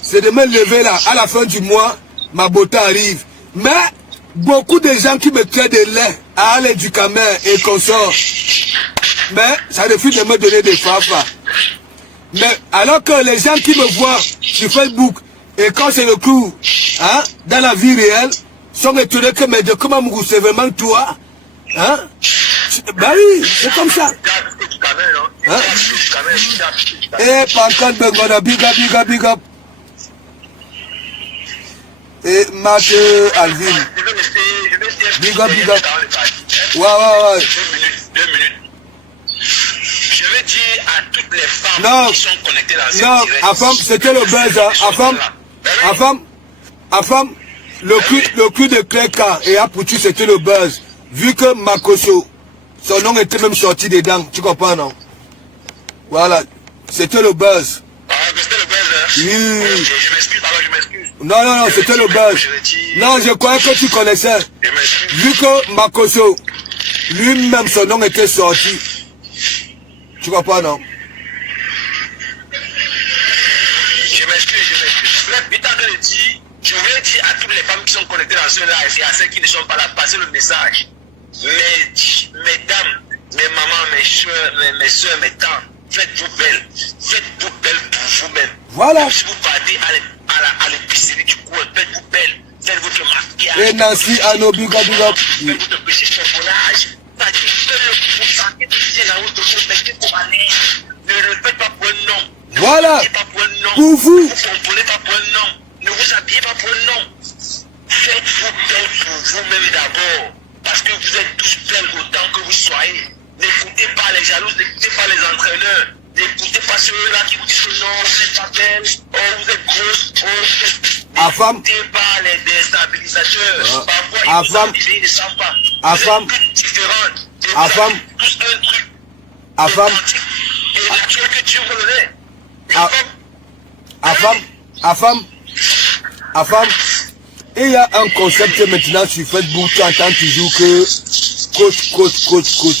c'est de me lever là, à la fin du mois, ma beauté arrive. Mais, beaucoup de gens qui me traitent de lait, à l'aide du camer et consort, mais ça refuse de me donner des fapas. Mais, alors que les gens qui me voient sur Facebook, et quand c'est le coup, hein, dans la vie réelle, sont étonnés que, mais de comment c'est vraiment toi, hein? Bah oui, c'est comme ça. Hein? Et pancarte Bengona, big up. Et Matt Alvin. Big up. Ouais. 2 minutes. Je vais dire à toutes les femmes qui sont connectées dans cette direct. Afam, c'était le buzz. Hein. Afam, le cul de Cléka et Apoutu, c'était le buzz. Vu que Makoso, son nom était même sorti dedans, tu comprends, non? Voilà, c'était le buzz. Ah, c'était le buzz, hein? Oui. Je m'excuse. Non, c'était le buzz. Non, je croyais que tu connaissais. Vu que Makoso, lui-même, son nom était sorti. Tu comprends, non? Je m'excuse. Étant que je dis, je voulais dire à toutes les femmes qui sont connectées dans ce live et à celles qui ne sont pas là, passez le message. Mesdames, mes mamans, mes soeurs, mes tantes, faites-vous belles. Faites-vous belles pour vous-même. Voilà. Même si vous partez à l'épicerie du coin, faites-vous belles. Faites votre maquillage. Et Nancy, Anno, big up. Faites votre petit charbonnage. Faites-le pour vous sentir bien dans votre vie. Mettez pour aller. Ne le faites pas pour un homme. Voilà. Ne pas pour un homme. Pour vous. Ne vous composez pas pour un homme. Ne vous habillez pas pour un homme. Faites-vous belle pour vous-même d'abord. Parce que vous êtes tous belles autant que vous soyez. N'écoutez pas les jalouses, n'écoutez pas les entraîneurs. N'écoutez pas ceux-là qui vous disent que non, vous n'êtes pas belle, oh, vous êtes grosse, oh, vous êtes... N'écoutez pas les déstabilisateurs. Parfois, ils vous habillent, ils ne savent pas. Vous êtes toutes différentes. Tous un truc. Et naturel que Dieu vous donne. Et il y a un concept maintenant sur Facebook, tu entends toujours que coach.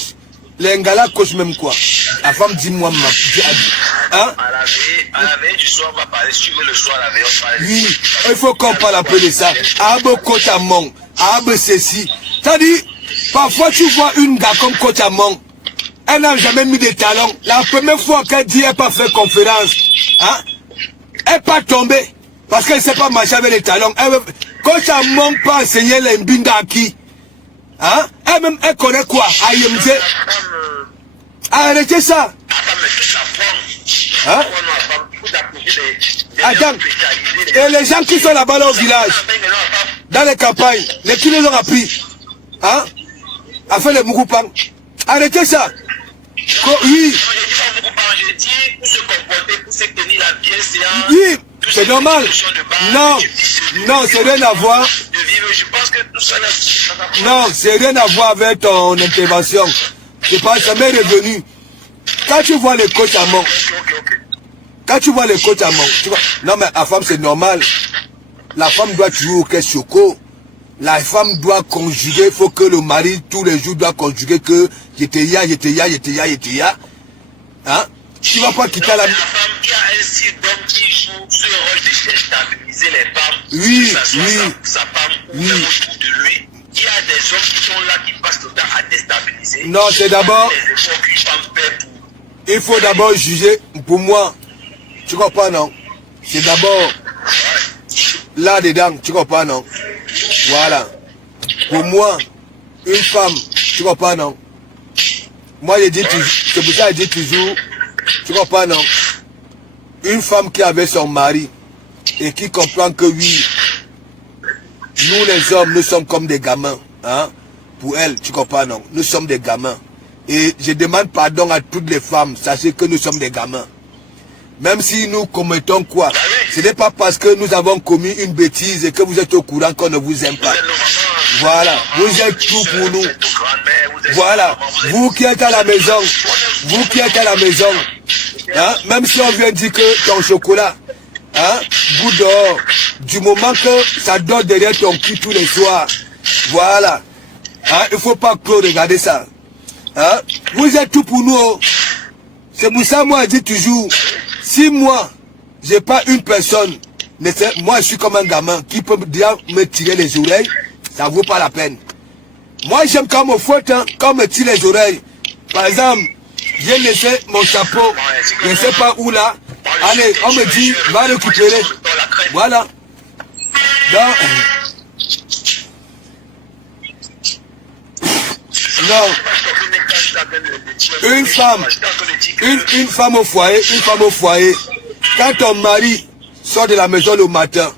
L'engala coach même quoi. La femme dit moi, hein? À la veille du soir, on va parler. Si tu veux le soir, à la veille, on parle. Oui, il faut qu'on parle un peu de ça. Abe coach à mon, abe ceci. C'est-à-dire, parfois tu vois une gars comme coach à mon. Elle n'a jamais mis de talons. La première fois qu'elle dit elle n'a pas fait conférence, hein? Elle n'est pas tombée. Parce qu'elle ne sait pas marcher avec les talons. Coach à mon pas enseigner les mbinda à qui? Hein? Elle-même, elle connaît quoi? AIMG. Arrêtez ça. Hein? Attends. Et les gens qui sont là-bas là au village, dans les campagnes, les qui les ont appris, hein? À faire les moukoupan. Arrêtez ça. Oui. Oui, c'est normal. Non, c'est rien à voir. Non, c'est rien à voir avec ton intervention. Je pense que ça m'est revenu. Quand tu vois les coachs à mort, tu vois, non mais la femme c'est normal. La femme doit toujours au caisse choco. La femme doit conjuguer, il faut que le mari tous les jours doit conjuguer que j'étais ya. Hein? Tu vas pas quitter la... Il y a un site d'hommes qui joue ce rôle de déstabiliser les femmes. Oui. Sa femme ou même autour de lui. Il y a des hommes qui sont là, qui passent le temps à déstabiliser. Non, c'est d'abord... Il faut d'abord juger, pour moi, tu comprends non? C'est d'abord là-dedans, tu comprends non? Voilà. Pour moi, une femme, tu comprends non? Moi je dis toujours, c'est pour ça que je dis toujours, tu comprends non? Une femme qui avait son mari et qui comprend que oui, nous les hommes, nous sommes comme des gamins. Hein? Pour elle, tu comprends non? Nous sommes des gamins. Et je demande pardon à toutes les femmes, sachez que nous sommes des gamins. Même si nous commettons quoi, ce n'est pas parce que nous avons commis une bêtise et que vous êtes au courant qu'on ne vous aime pas. Voilà, vous êtes tout pour nous. Voilà, vous qui êtes à la maison, hein, même si on vient dire que ton chocolat, hein, goût dehors, du moment que ça dort derrière ton cul tous les soirs, voilà, hein, il ne faut pas regarder ça. Hein? Vous êtes tout pour nous. Oh. C'est pour ça moi je dis toujours, si moi j'ai pas une personne, moi je suis comme un gamin qui peut déjà me tirer les oreilles, ça vaut pas la peine. Moi j'aime quand me fouette, hein, quand me tire les oreilles. Par exemple, j'ai laissé mon chapeau, je ne sais pas où là. Allez, on me dit, va récupérer. Voilà. Donc, non. Une femme au foyer, quand ton mari sort de la maison le matin,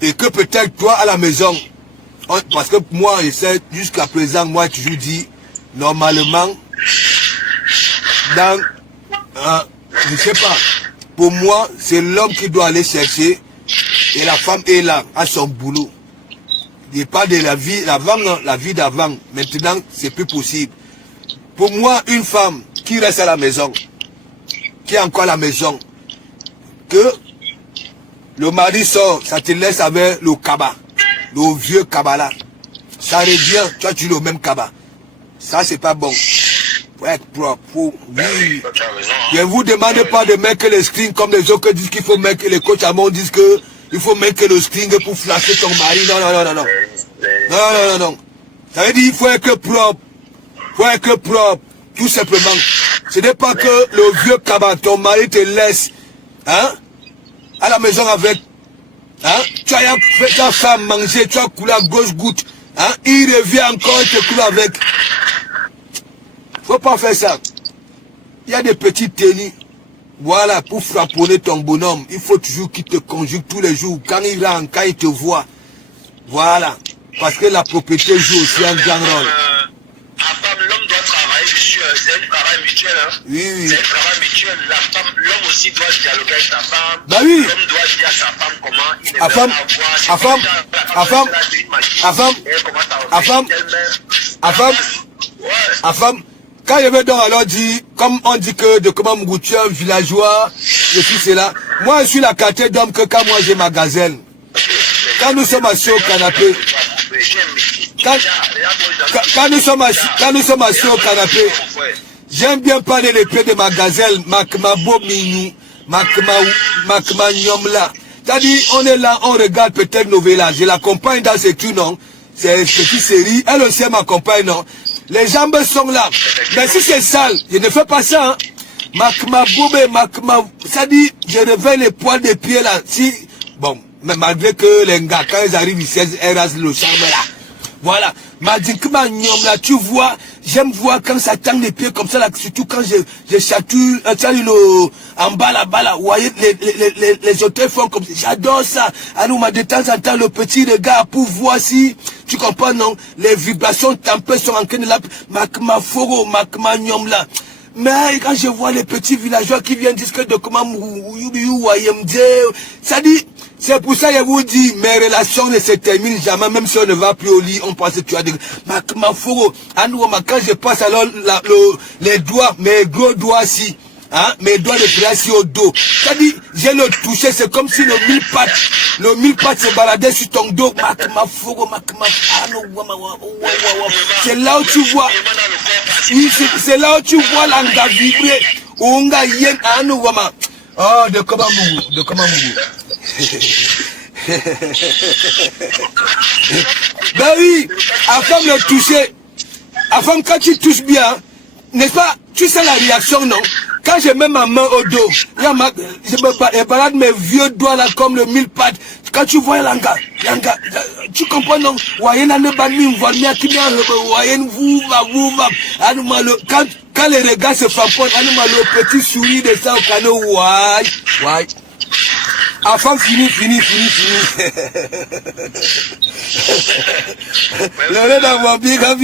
et que peut-être toi à la maison, parce que moi, je sais, jusqu'à présent, moi, je toujours dis, normalement, dans, je sais pas, pour moi, c'est l'homme qui doit aller chercher, et la femme est là, à son boulot. Je parle de la vie, la vie d'avant, maintenant, c'est plus possible. Pour moi, une femme qui reste à la maison, qui est encore à la maison, que le mari sort, ça te laisse avec le kaba, le vieux kaba là. Ça revient, tu as toujours le même kaba. Ça, c'est pas bon. Faut être propre. Oui. Je ne vous demande pas de mettre le string comme les autres disent qu'il faut mettre, les coachs à mon disent que il faut mettre le string pour flasher ton mari. Non. Ça veut dire qu'il faut être propre. Faut être propre, tout simplement. Ce n'est pas que le vieux cabas, ton mari te laisse, hein, à la maison avec, hein, tu as fait ta femme manger, tu as coulé à gauche goutte, hein, il revient encore et te coule avec. Faut pas faire ça. Il y a des petites tenues, voilà, pour frapponner ton bonhomme. Il faut toujours qu'il te conjugue tous les jours, quand il rentre, quand il te voit. Voilà. Parce que la propriété joue aussi un grand rôle. L'homme doit travailler, c'est un travail mutuel. Hein? Oui. C'est un travail mutuel. L'homme aussi doit dialoguer avec sa femme. Bah oui. L'homme doit dire à sa femme comment il est femme. Quand je vais donc alors dire, comme on dit que de comment Mougoutu, un villageois, je suis c'est là. Moi je suis la qualité d'homme que quand moi j'ai ma gazelle. quand nous sommes assis au canapé, quand nous sommes assis au canapé, j'aime bien parler des pieds de ma gazelle, Makma Bominou, Makma Nyomla. C'est-à-dire, on est là, on regarde peut-être nos villages. Je l'accompagne dans ces trucs, non? C'est une petite série. Elle aussi m'accompagne, non? Les jambes sont là. Mais si c'est sale, je ne fais pas ça, hein. Makma Bobe, Makma, c'est-à-dire, je réveille les poils des pieds là. Si, bon, mais malgré que les gars, quand ils arrivent ici, ils rasent le charme là. Voilà. Madikma Nyom là, tu vois, j'aime voir quand ça tend les pieds comme ça là, surtout quand je chatouille, en bas là, vous voyez, les hôtels font comme ça. J'adore ça. Alors, de temps en temps, le petit regard pour voir si, tu comprends, non? Les vibrations tempées sont en train de là, Makma Foro, Makma Nyom là. Mais quand je vois les petits villageois qui viennent discuter de comment ça dit, c'est pour ça que je vous dis, mes relations ne se terminent jamais, même si on ne va plus au lit, on pense que tu as des... Quand je passe alors les doigts, mes gros doigts ici, hein, mes doigts de pied ici au dos, ça dit, j'ai le touché, c'est comme si le mille pattes se baladait sur ton dos, c'est là où tu vois, c'est là où tu vois l'anga vibrer, unga yen anu wama. Oh, de comment Ben oui, afin de le toucher, afin quand tu touches bien, n'est-ce pas, tu sais la réaction, non? Quand je mets ma main au dos, je balade mes vieux doigts là comme le mille pattes. Quand tu vois l'anga, tu comprends, non? Quand les regards se frappent, le petit souris de ça au canot, ouais. Enfin, fini. Le rêve d'avoir biga.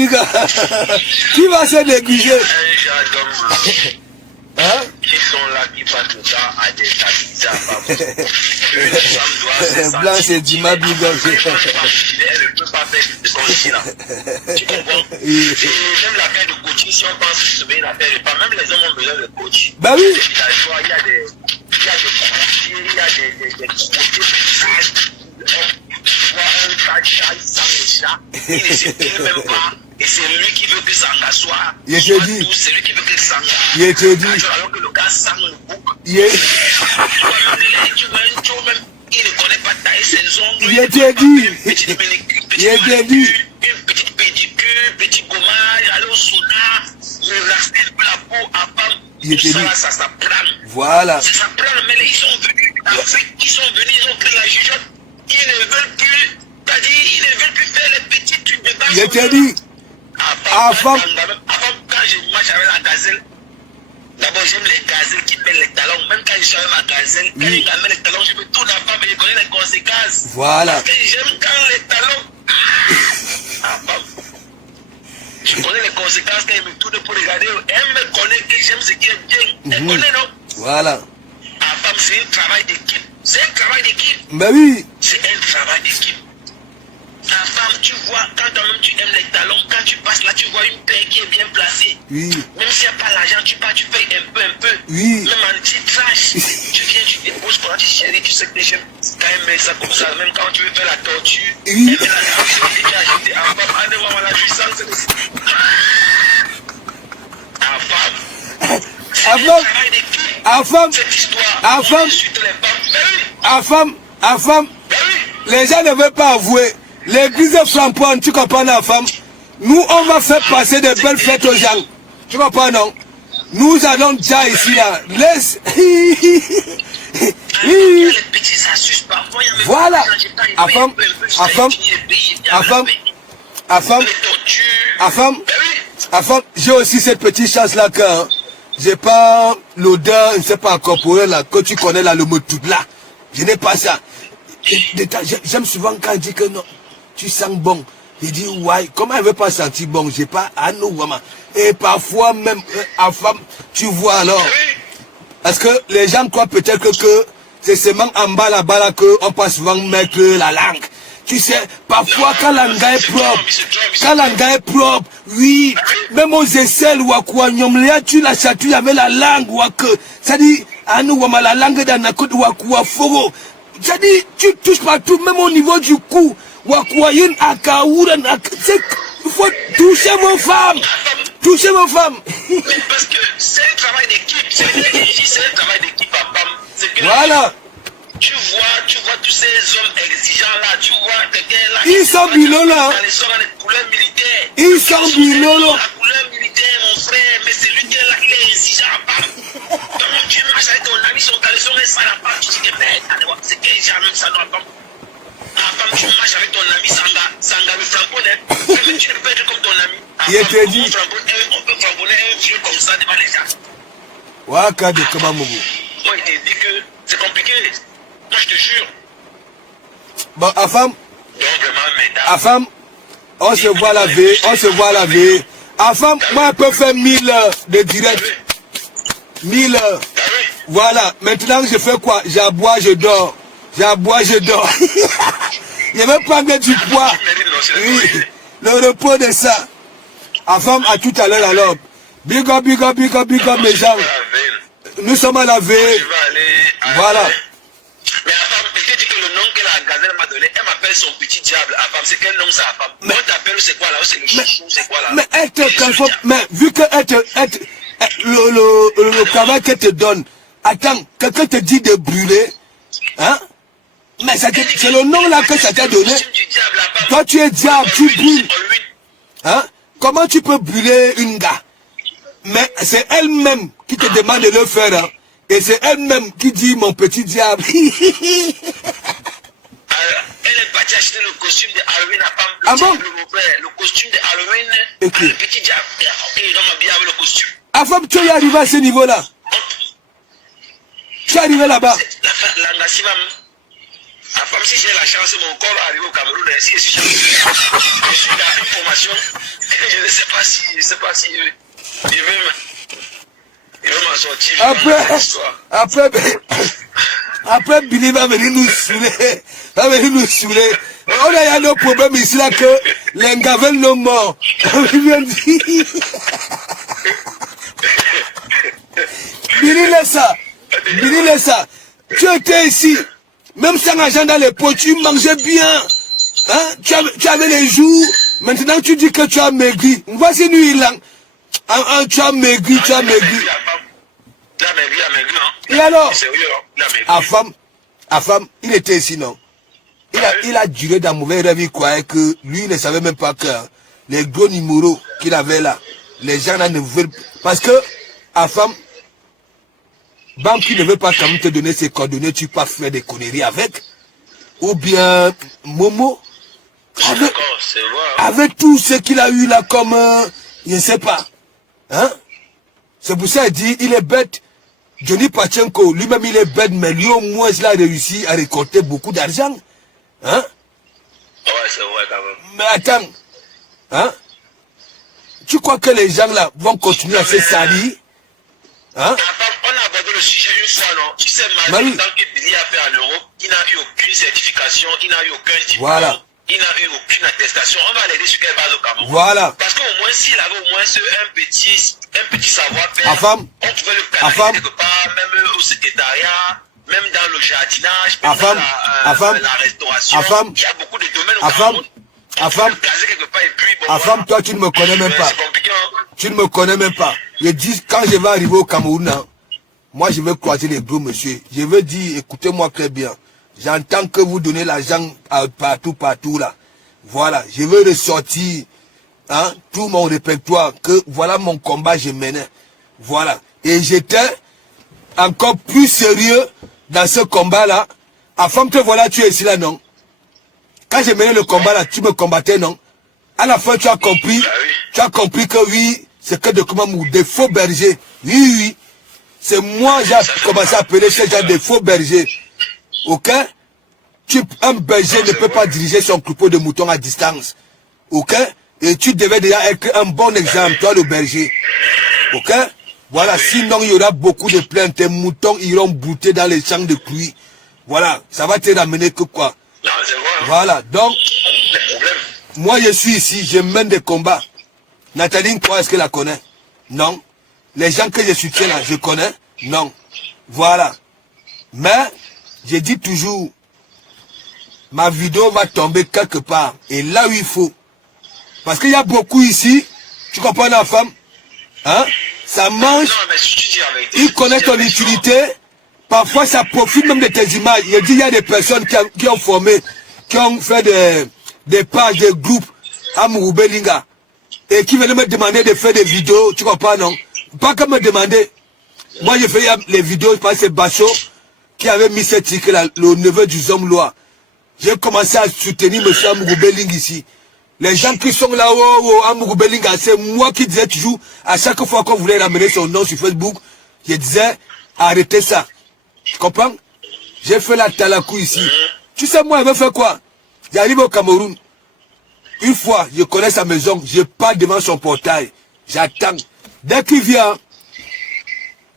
Qui va se négliger? Hein? Qui sont là, qui passent le temps à des habits. Blanc, c'est Dima Biga. Elle ne peut pas faire de son ici là. Tu comprends? Et même la paire de coaching, si on pense que se met la paire de pas, même les hommes ont besoin de coach. Bah oui. Il y a des coaching, il y a des il ne s'exprime même pas. Et c'est lui qui veut que Sanga soit. Il te dit. C'est lui qui veut que Sanga. Il te dit. Alors que le gars sang le bouc. Il ne connaît pas tailler ses ongles. Il te dit. Une petite pédicure, petit gommage, aller au sauna, relaxer un peu la peau avant. Il te dit. Ça s'apprend. Voilà. Ça s'apprend, mais ils sont venus. Ils ont pris la jugeote. Ils ne veulent plus. Ils ne veulent plus faire les petits trucs de base. Il te dit. Avant, quand je marche avec la gazelle, d'abord j'aime les gazelles qui mettent les talons. Même quand je suis avec ma gazelle, quand il met les talons, je me tourne à femme et je connais les conséquences. Voilà. Parce que j'aime quand les talons. Je connais les conséquences quand il me tourne pour regarder. Elle me connaît que j'aime ce qui est bien. Elle connaît, non? Voilà. Femme, c'est un travail d'équipe. C'est un travail d'équipe. Ben oui. C'est un travail d'équipe. Ta femme, tu vois, quand toi-même tu aimes les talons, quand tu passes là, tu vois une paire qui est bien placée. Oui. Même s'il n'y a pas l'argent, tu pars, tu payes un peu. Oui. Même en petit trash. Tu viens, tu déposes pour la petite chérie, tu sais que j'aime quand elle met ça comme ça. Même quand tu veux faire la tortue, oui. elle met la tortue, elle vient acheter en femme, allez voir la puissance. En femme, les gens ne veulent pas avouer. L'église flamboyante, tu comprends, la femme? Nous, on va faire passer de belles fêtes aux gens. Tu comprends, non? Nous allons déjà ici, là. Laisse. Voilà. J'ai aussi cette petite chance-là que j'ai pas l'odeur, je ne sais pas incorporée là, que tu connais là, le mot tout là. Je n'ai pas ça. J'aime souvent quand il dit que non, tu sens bon. Il dit, ouais, comment elle veut pas sentir bon? J'ai pas, ah non, vraiment. Et parfois même, à femme, tu vois alors. Parce que les gens croient peut-être que c'est seulement en bas là-bas qu'on peut souvent mettre la langue. Tu sais, parfois quand l'anga est propre, oui, même aux aisselles ou à quoi, tu la chatouilles avec la langue ou à que, ça dit, ah nous, la langue d'un côté ou à quoi, foro. J'ai dit, tu touches partout, même au niveau du cou. Wakwayun Akaouran, il faut toucher vos femmes. Toucher vos femmes. Mais parce que c'est un travail d'équipe. C'est un travail d'équipe à Bam. Voilà. Tu vois tous ces hommes exigeants là, tu vois quelqu'un là. Ils sont bilolo là. Ils sont dans les couleurs militaires. Ils sont bilolo. La couleur militaire, mon frère, mais c'est lui qui est là, il est exigeant à Bam. Donc tu marches avec ton ami, son caleçon est sale à Bam, tu dis que merde, c'est qu'il y a même ça dans Bam. À Bam, tu marches avec ton ami Sanga le francophone, mais tu ne peux pas être comme ton ami. Il était dit. On peut framboner un vieux comme ça devant les gens. Waka de Kamamobo. Moi, il te dit que c'est compliqué. Moi, je te jure. Bon, Afam. Donc, vraiment, mesdames. Afam, on se voit la veille, on se voit la veille. Afam, moi, je peux faire 1000 heures de direct. 1000 heures. Voilà, maintenant, je fais quoi? J'aboie, je dors. J'aboie, je dors. Je vais prendre du poids. Oui, le repos de ça. Afam, à tout à l'heure alors. Big up, big up, big up, big up, mes gens. Nous sommes à la veille. Voilà. Mais Afam, peut-être que le nom que la gazelle m'a donné, elle m'appelle son petit diable. Afam, c'est quel nom ça, Afam? On t'appelle, c'est quoi là? C'est le chouchou, c'est quoi là? Mais elle te conforme, mais vu que le travail qu'elle te donne, attends, quelqu'un te dit de brûler, hein? Mais c'est le nom là que ça t'a donné. Toi tu es diable, tu brûles. Hein? Comment tu peux brûler une gars? Mais c'est elle-même qui te demande de le faire. Hein? Et c'est elle-même qui dit mon petit diable. Elle est partie acheter le costume de Halloween à Pam. Ah bon? Le costume de Halloween. Okay. Le petit diable. Il va m'habiller avec le costume. Afam, tu es arrivé à ce niveau-là. Tu es arrivé là-bas. La Nassima. Afam, si j'ai la chance, mon corps va arriver au Cameroun. Si je suis dans une formation, je ne sais pas si il veut m'en sortir. Après, Billy va venir nous saouler. On a nos problèmes ici là que les gavels non morts. Il vient dire. Billy laisse ça. Tu étais ici. Même sans argent dans les pots, tu mangeais bien. Hein? Tu avais les joues. Maintenant tu dis que tu as maigri. Voici nous il a. Tu as maigri. Et alors, Afam, il était ici, non? Il a duré dans mauvais rêve, il croyait que lui, il ne savait même pas que les gros numéros qu'il avait là, les gens là ne veulent pas. Parce que, Afam, Bam qui ne veut pas quand même te donner ses coordonnées, tu peux pas faire des conneries avec. Ou bien, Momo, avec tout ce qu'il a eu là comme, je ne sais pas. Hein? C'est pour ça qu'il dit, il est bête. Johnny Pachenko, lui-même il est bête, mais lui au moins il a réussi à récolter beaucoup d'argent. Hein? Ouais, c'est vrai quand même. Mais attends, hein? Tu crois que les gens là vont continuer à se salir? Hein? On a abordé le sujet une fois, non? Tu sais, malgré tant que Billy a fait en Europe, il n'a eu aucune certification, il n'a eu aucun diplôme. Voilà. Il n'a eu aucune attestation. On va l'aider sur quelle base au Cameroun. Voilà. Parce qu'au moins, s'il avait au moins un petit savoir-faire, Afam. On pouvait le canaliser quelque part, même au secrétariat, même dans le jardinage, même dans la restauration. Il y a beaucoup de domaines au Cameroun. Afam, toi tu ne me connais même pas. C'est compliqué, hein? Tu ne me connais même pas. Je dis, quand je vais arriver au Cameroun, hein, moi je vais croiser les gros monsieur. Je veux dire, écoutez-moi très bien. J'entends que vous donnez l'argent partout là. Voilà, je veux ressortir hein, tout mon répertoire, que voilà mon combat je menais. Voilà. Et j'étais encore plus sérieux dans ce combat là. Afin que voilà, tu es ici là, non? Quand j'ai mené le combat là, tu me combattais, non? À la fin, tu as compris. Tu as compris que oui, c'est que des faux bergers. Oui. C'est moi, j'ai commencé à appeler ces gens des faux bergers. Ok? Un berger ne peut pas diriger son troupeau de moutons à distance. Ok? Et tu devais déjà être un bon exemple, toi le berger. Ok? Voilà, sinon il y aura beaucoup de plaintes. Tes moutons iront brouter dans les champs de pluie. Voilà, ça va te ramener que quoi? Voilà, donc, moi je suis ici, je mène des combats. Nathalie, toi, est-ce qu'elle la connaît? Non. Les gens que je soutiens là, je connais? Non. Voilà. Mais, je dis toujours, ma vidéo va tomber quelque part. Et là où il faut. Parce qu'il y a beaucoup ici, tu comprends la femme? Hein? Ça mange, Non, mais si tu dis avec il connaît ton utilité. Parfois, ça profite même de tes images. Il dit, il y a des personnes qui ont formé, qui ont fait des pages, des groupes à Murubelinga. Et qui venaient me demander de faire des vidéos, tu comprends, non? Pas que me demander. Moi, j'ai fait les vidéos, je pense que c'est Basso qui avait mis ce titre-là, le neveu du Zomlois. J'ai commencé à soutenir M. Amurubeling ici. Les gens qui sont là, Amurubeling, c'est moi qui disais toujours, à chaque fois qu'on voulait ramener son nom sur Facebook, je disais, arrêtez ça. Tu comprends? J'ai fait la talakou ici. Tu sais, moi, je veux faire quoi? J'arrive au Cameroun. Une fois, je connais sa maison, je pars devant son portail. J'attends. Dès qu'il vient,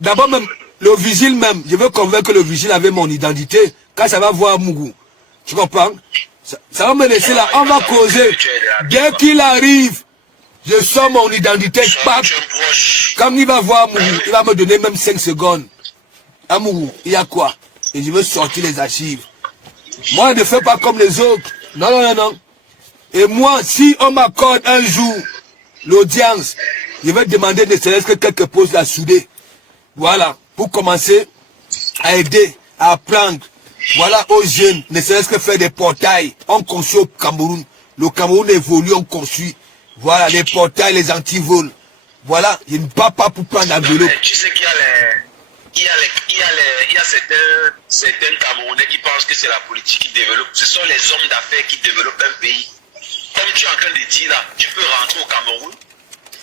d'abord même, le vigile même, je veux convaincre que le vigile avait mon identité, quand ça va voir Mougou. Tu comprends? Ça va me laisser là, on va causer. Dès qu'il arrive, je sors mon identité, pack. Quand il va voir Mougou, il va me donner même 5 secondes. À Mougou, il y a quoi? Et je veux sortir les archives. Moi, je ne fais pas comme les autres. Non, non, non, non. Et moi, si on m'accorde un jour l'audience, je vais demander ne serait-ce que quelques postes à souder. Voilà, pour commencer à aider, à apprendre. Voilà aux jeunes, ne serait-ce que faire des portails. On construit au Cameroun. Le Cameroun évolue, on construit. Voilà, les portails, les antivols. Voilà, je ne pars pas pour prendre l'enveloppe. Tu sais qu'il y a certains Camerounais qui pensent que c'est la politique qui développe. Ce sont les hommes d'affaires qui développent un pays. Comme tu es en train de dire là, tu peux rentrer au Cameroun,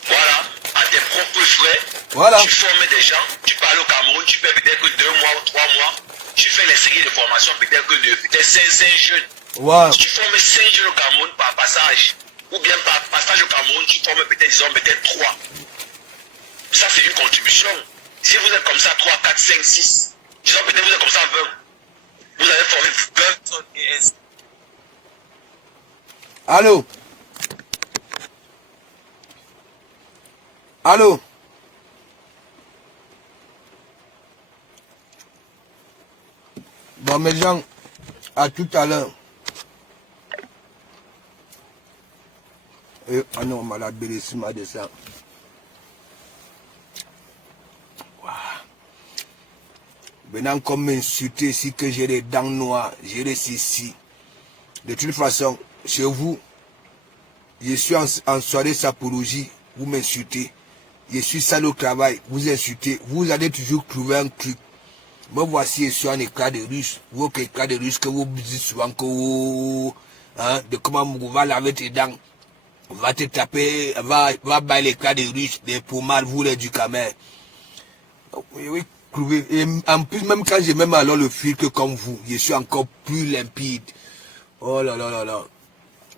voilà, à tes propres frais, voilà. Tu formes des gens, tu parles au Cameroun, tu fais peut-être que 2 mois ou 3 mois, tu fais les séries de formation, peut-être que peut-être 5 jeunes. Wow. Tu formes 5 jeunes au Cameroun par passage, ou bien par passage au Cameroun, tu formes peut-être, disons, peut-être 3. Ça, c'est une contribution. Si vous êtes comme ça, 3, 4, 5, 6, disons peut-être vous êtes comme ça 20. Vous avez formé 20 et Allô? Allô? Bon, mes gens, à tout à l'heure. Ah non, on m'a la bellissima de ça. Wow. Maintenant, comme m'insulter ici que j'ai les dents noires, j'ai les ici. De toute façon, chez vous, je suis en soirée sapologie, vous m'insultez. Je suis sale au travail, vous insultez. Vous allez toujours trouver un truc. Me voici, je suis un éclat de russe. Vous, éclat de russe que vous dites souvent que hein, de comment vous va laver tes dents. Va te taper, va bailler l'éclat de russe, des pommades, vous les du camel. Oui, trouver. Et en plus, même quand j'ai même alors le filtre comme vous, je suis encore plus limpide. Oh là là là là.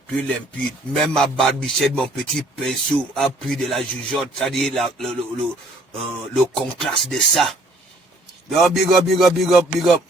Plus limpide. Même ma barbichette, mon petit pinceau a pris de la jugeote, c'est-à-dire le contraste de ça. Donc, big up, big up, big up, big up.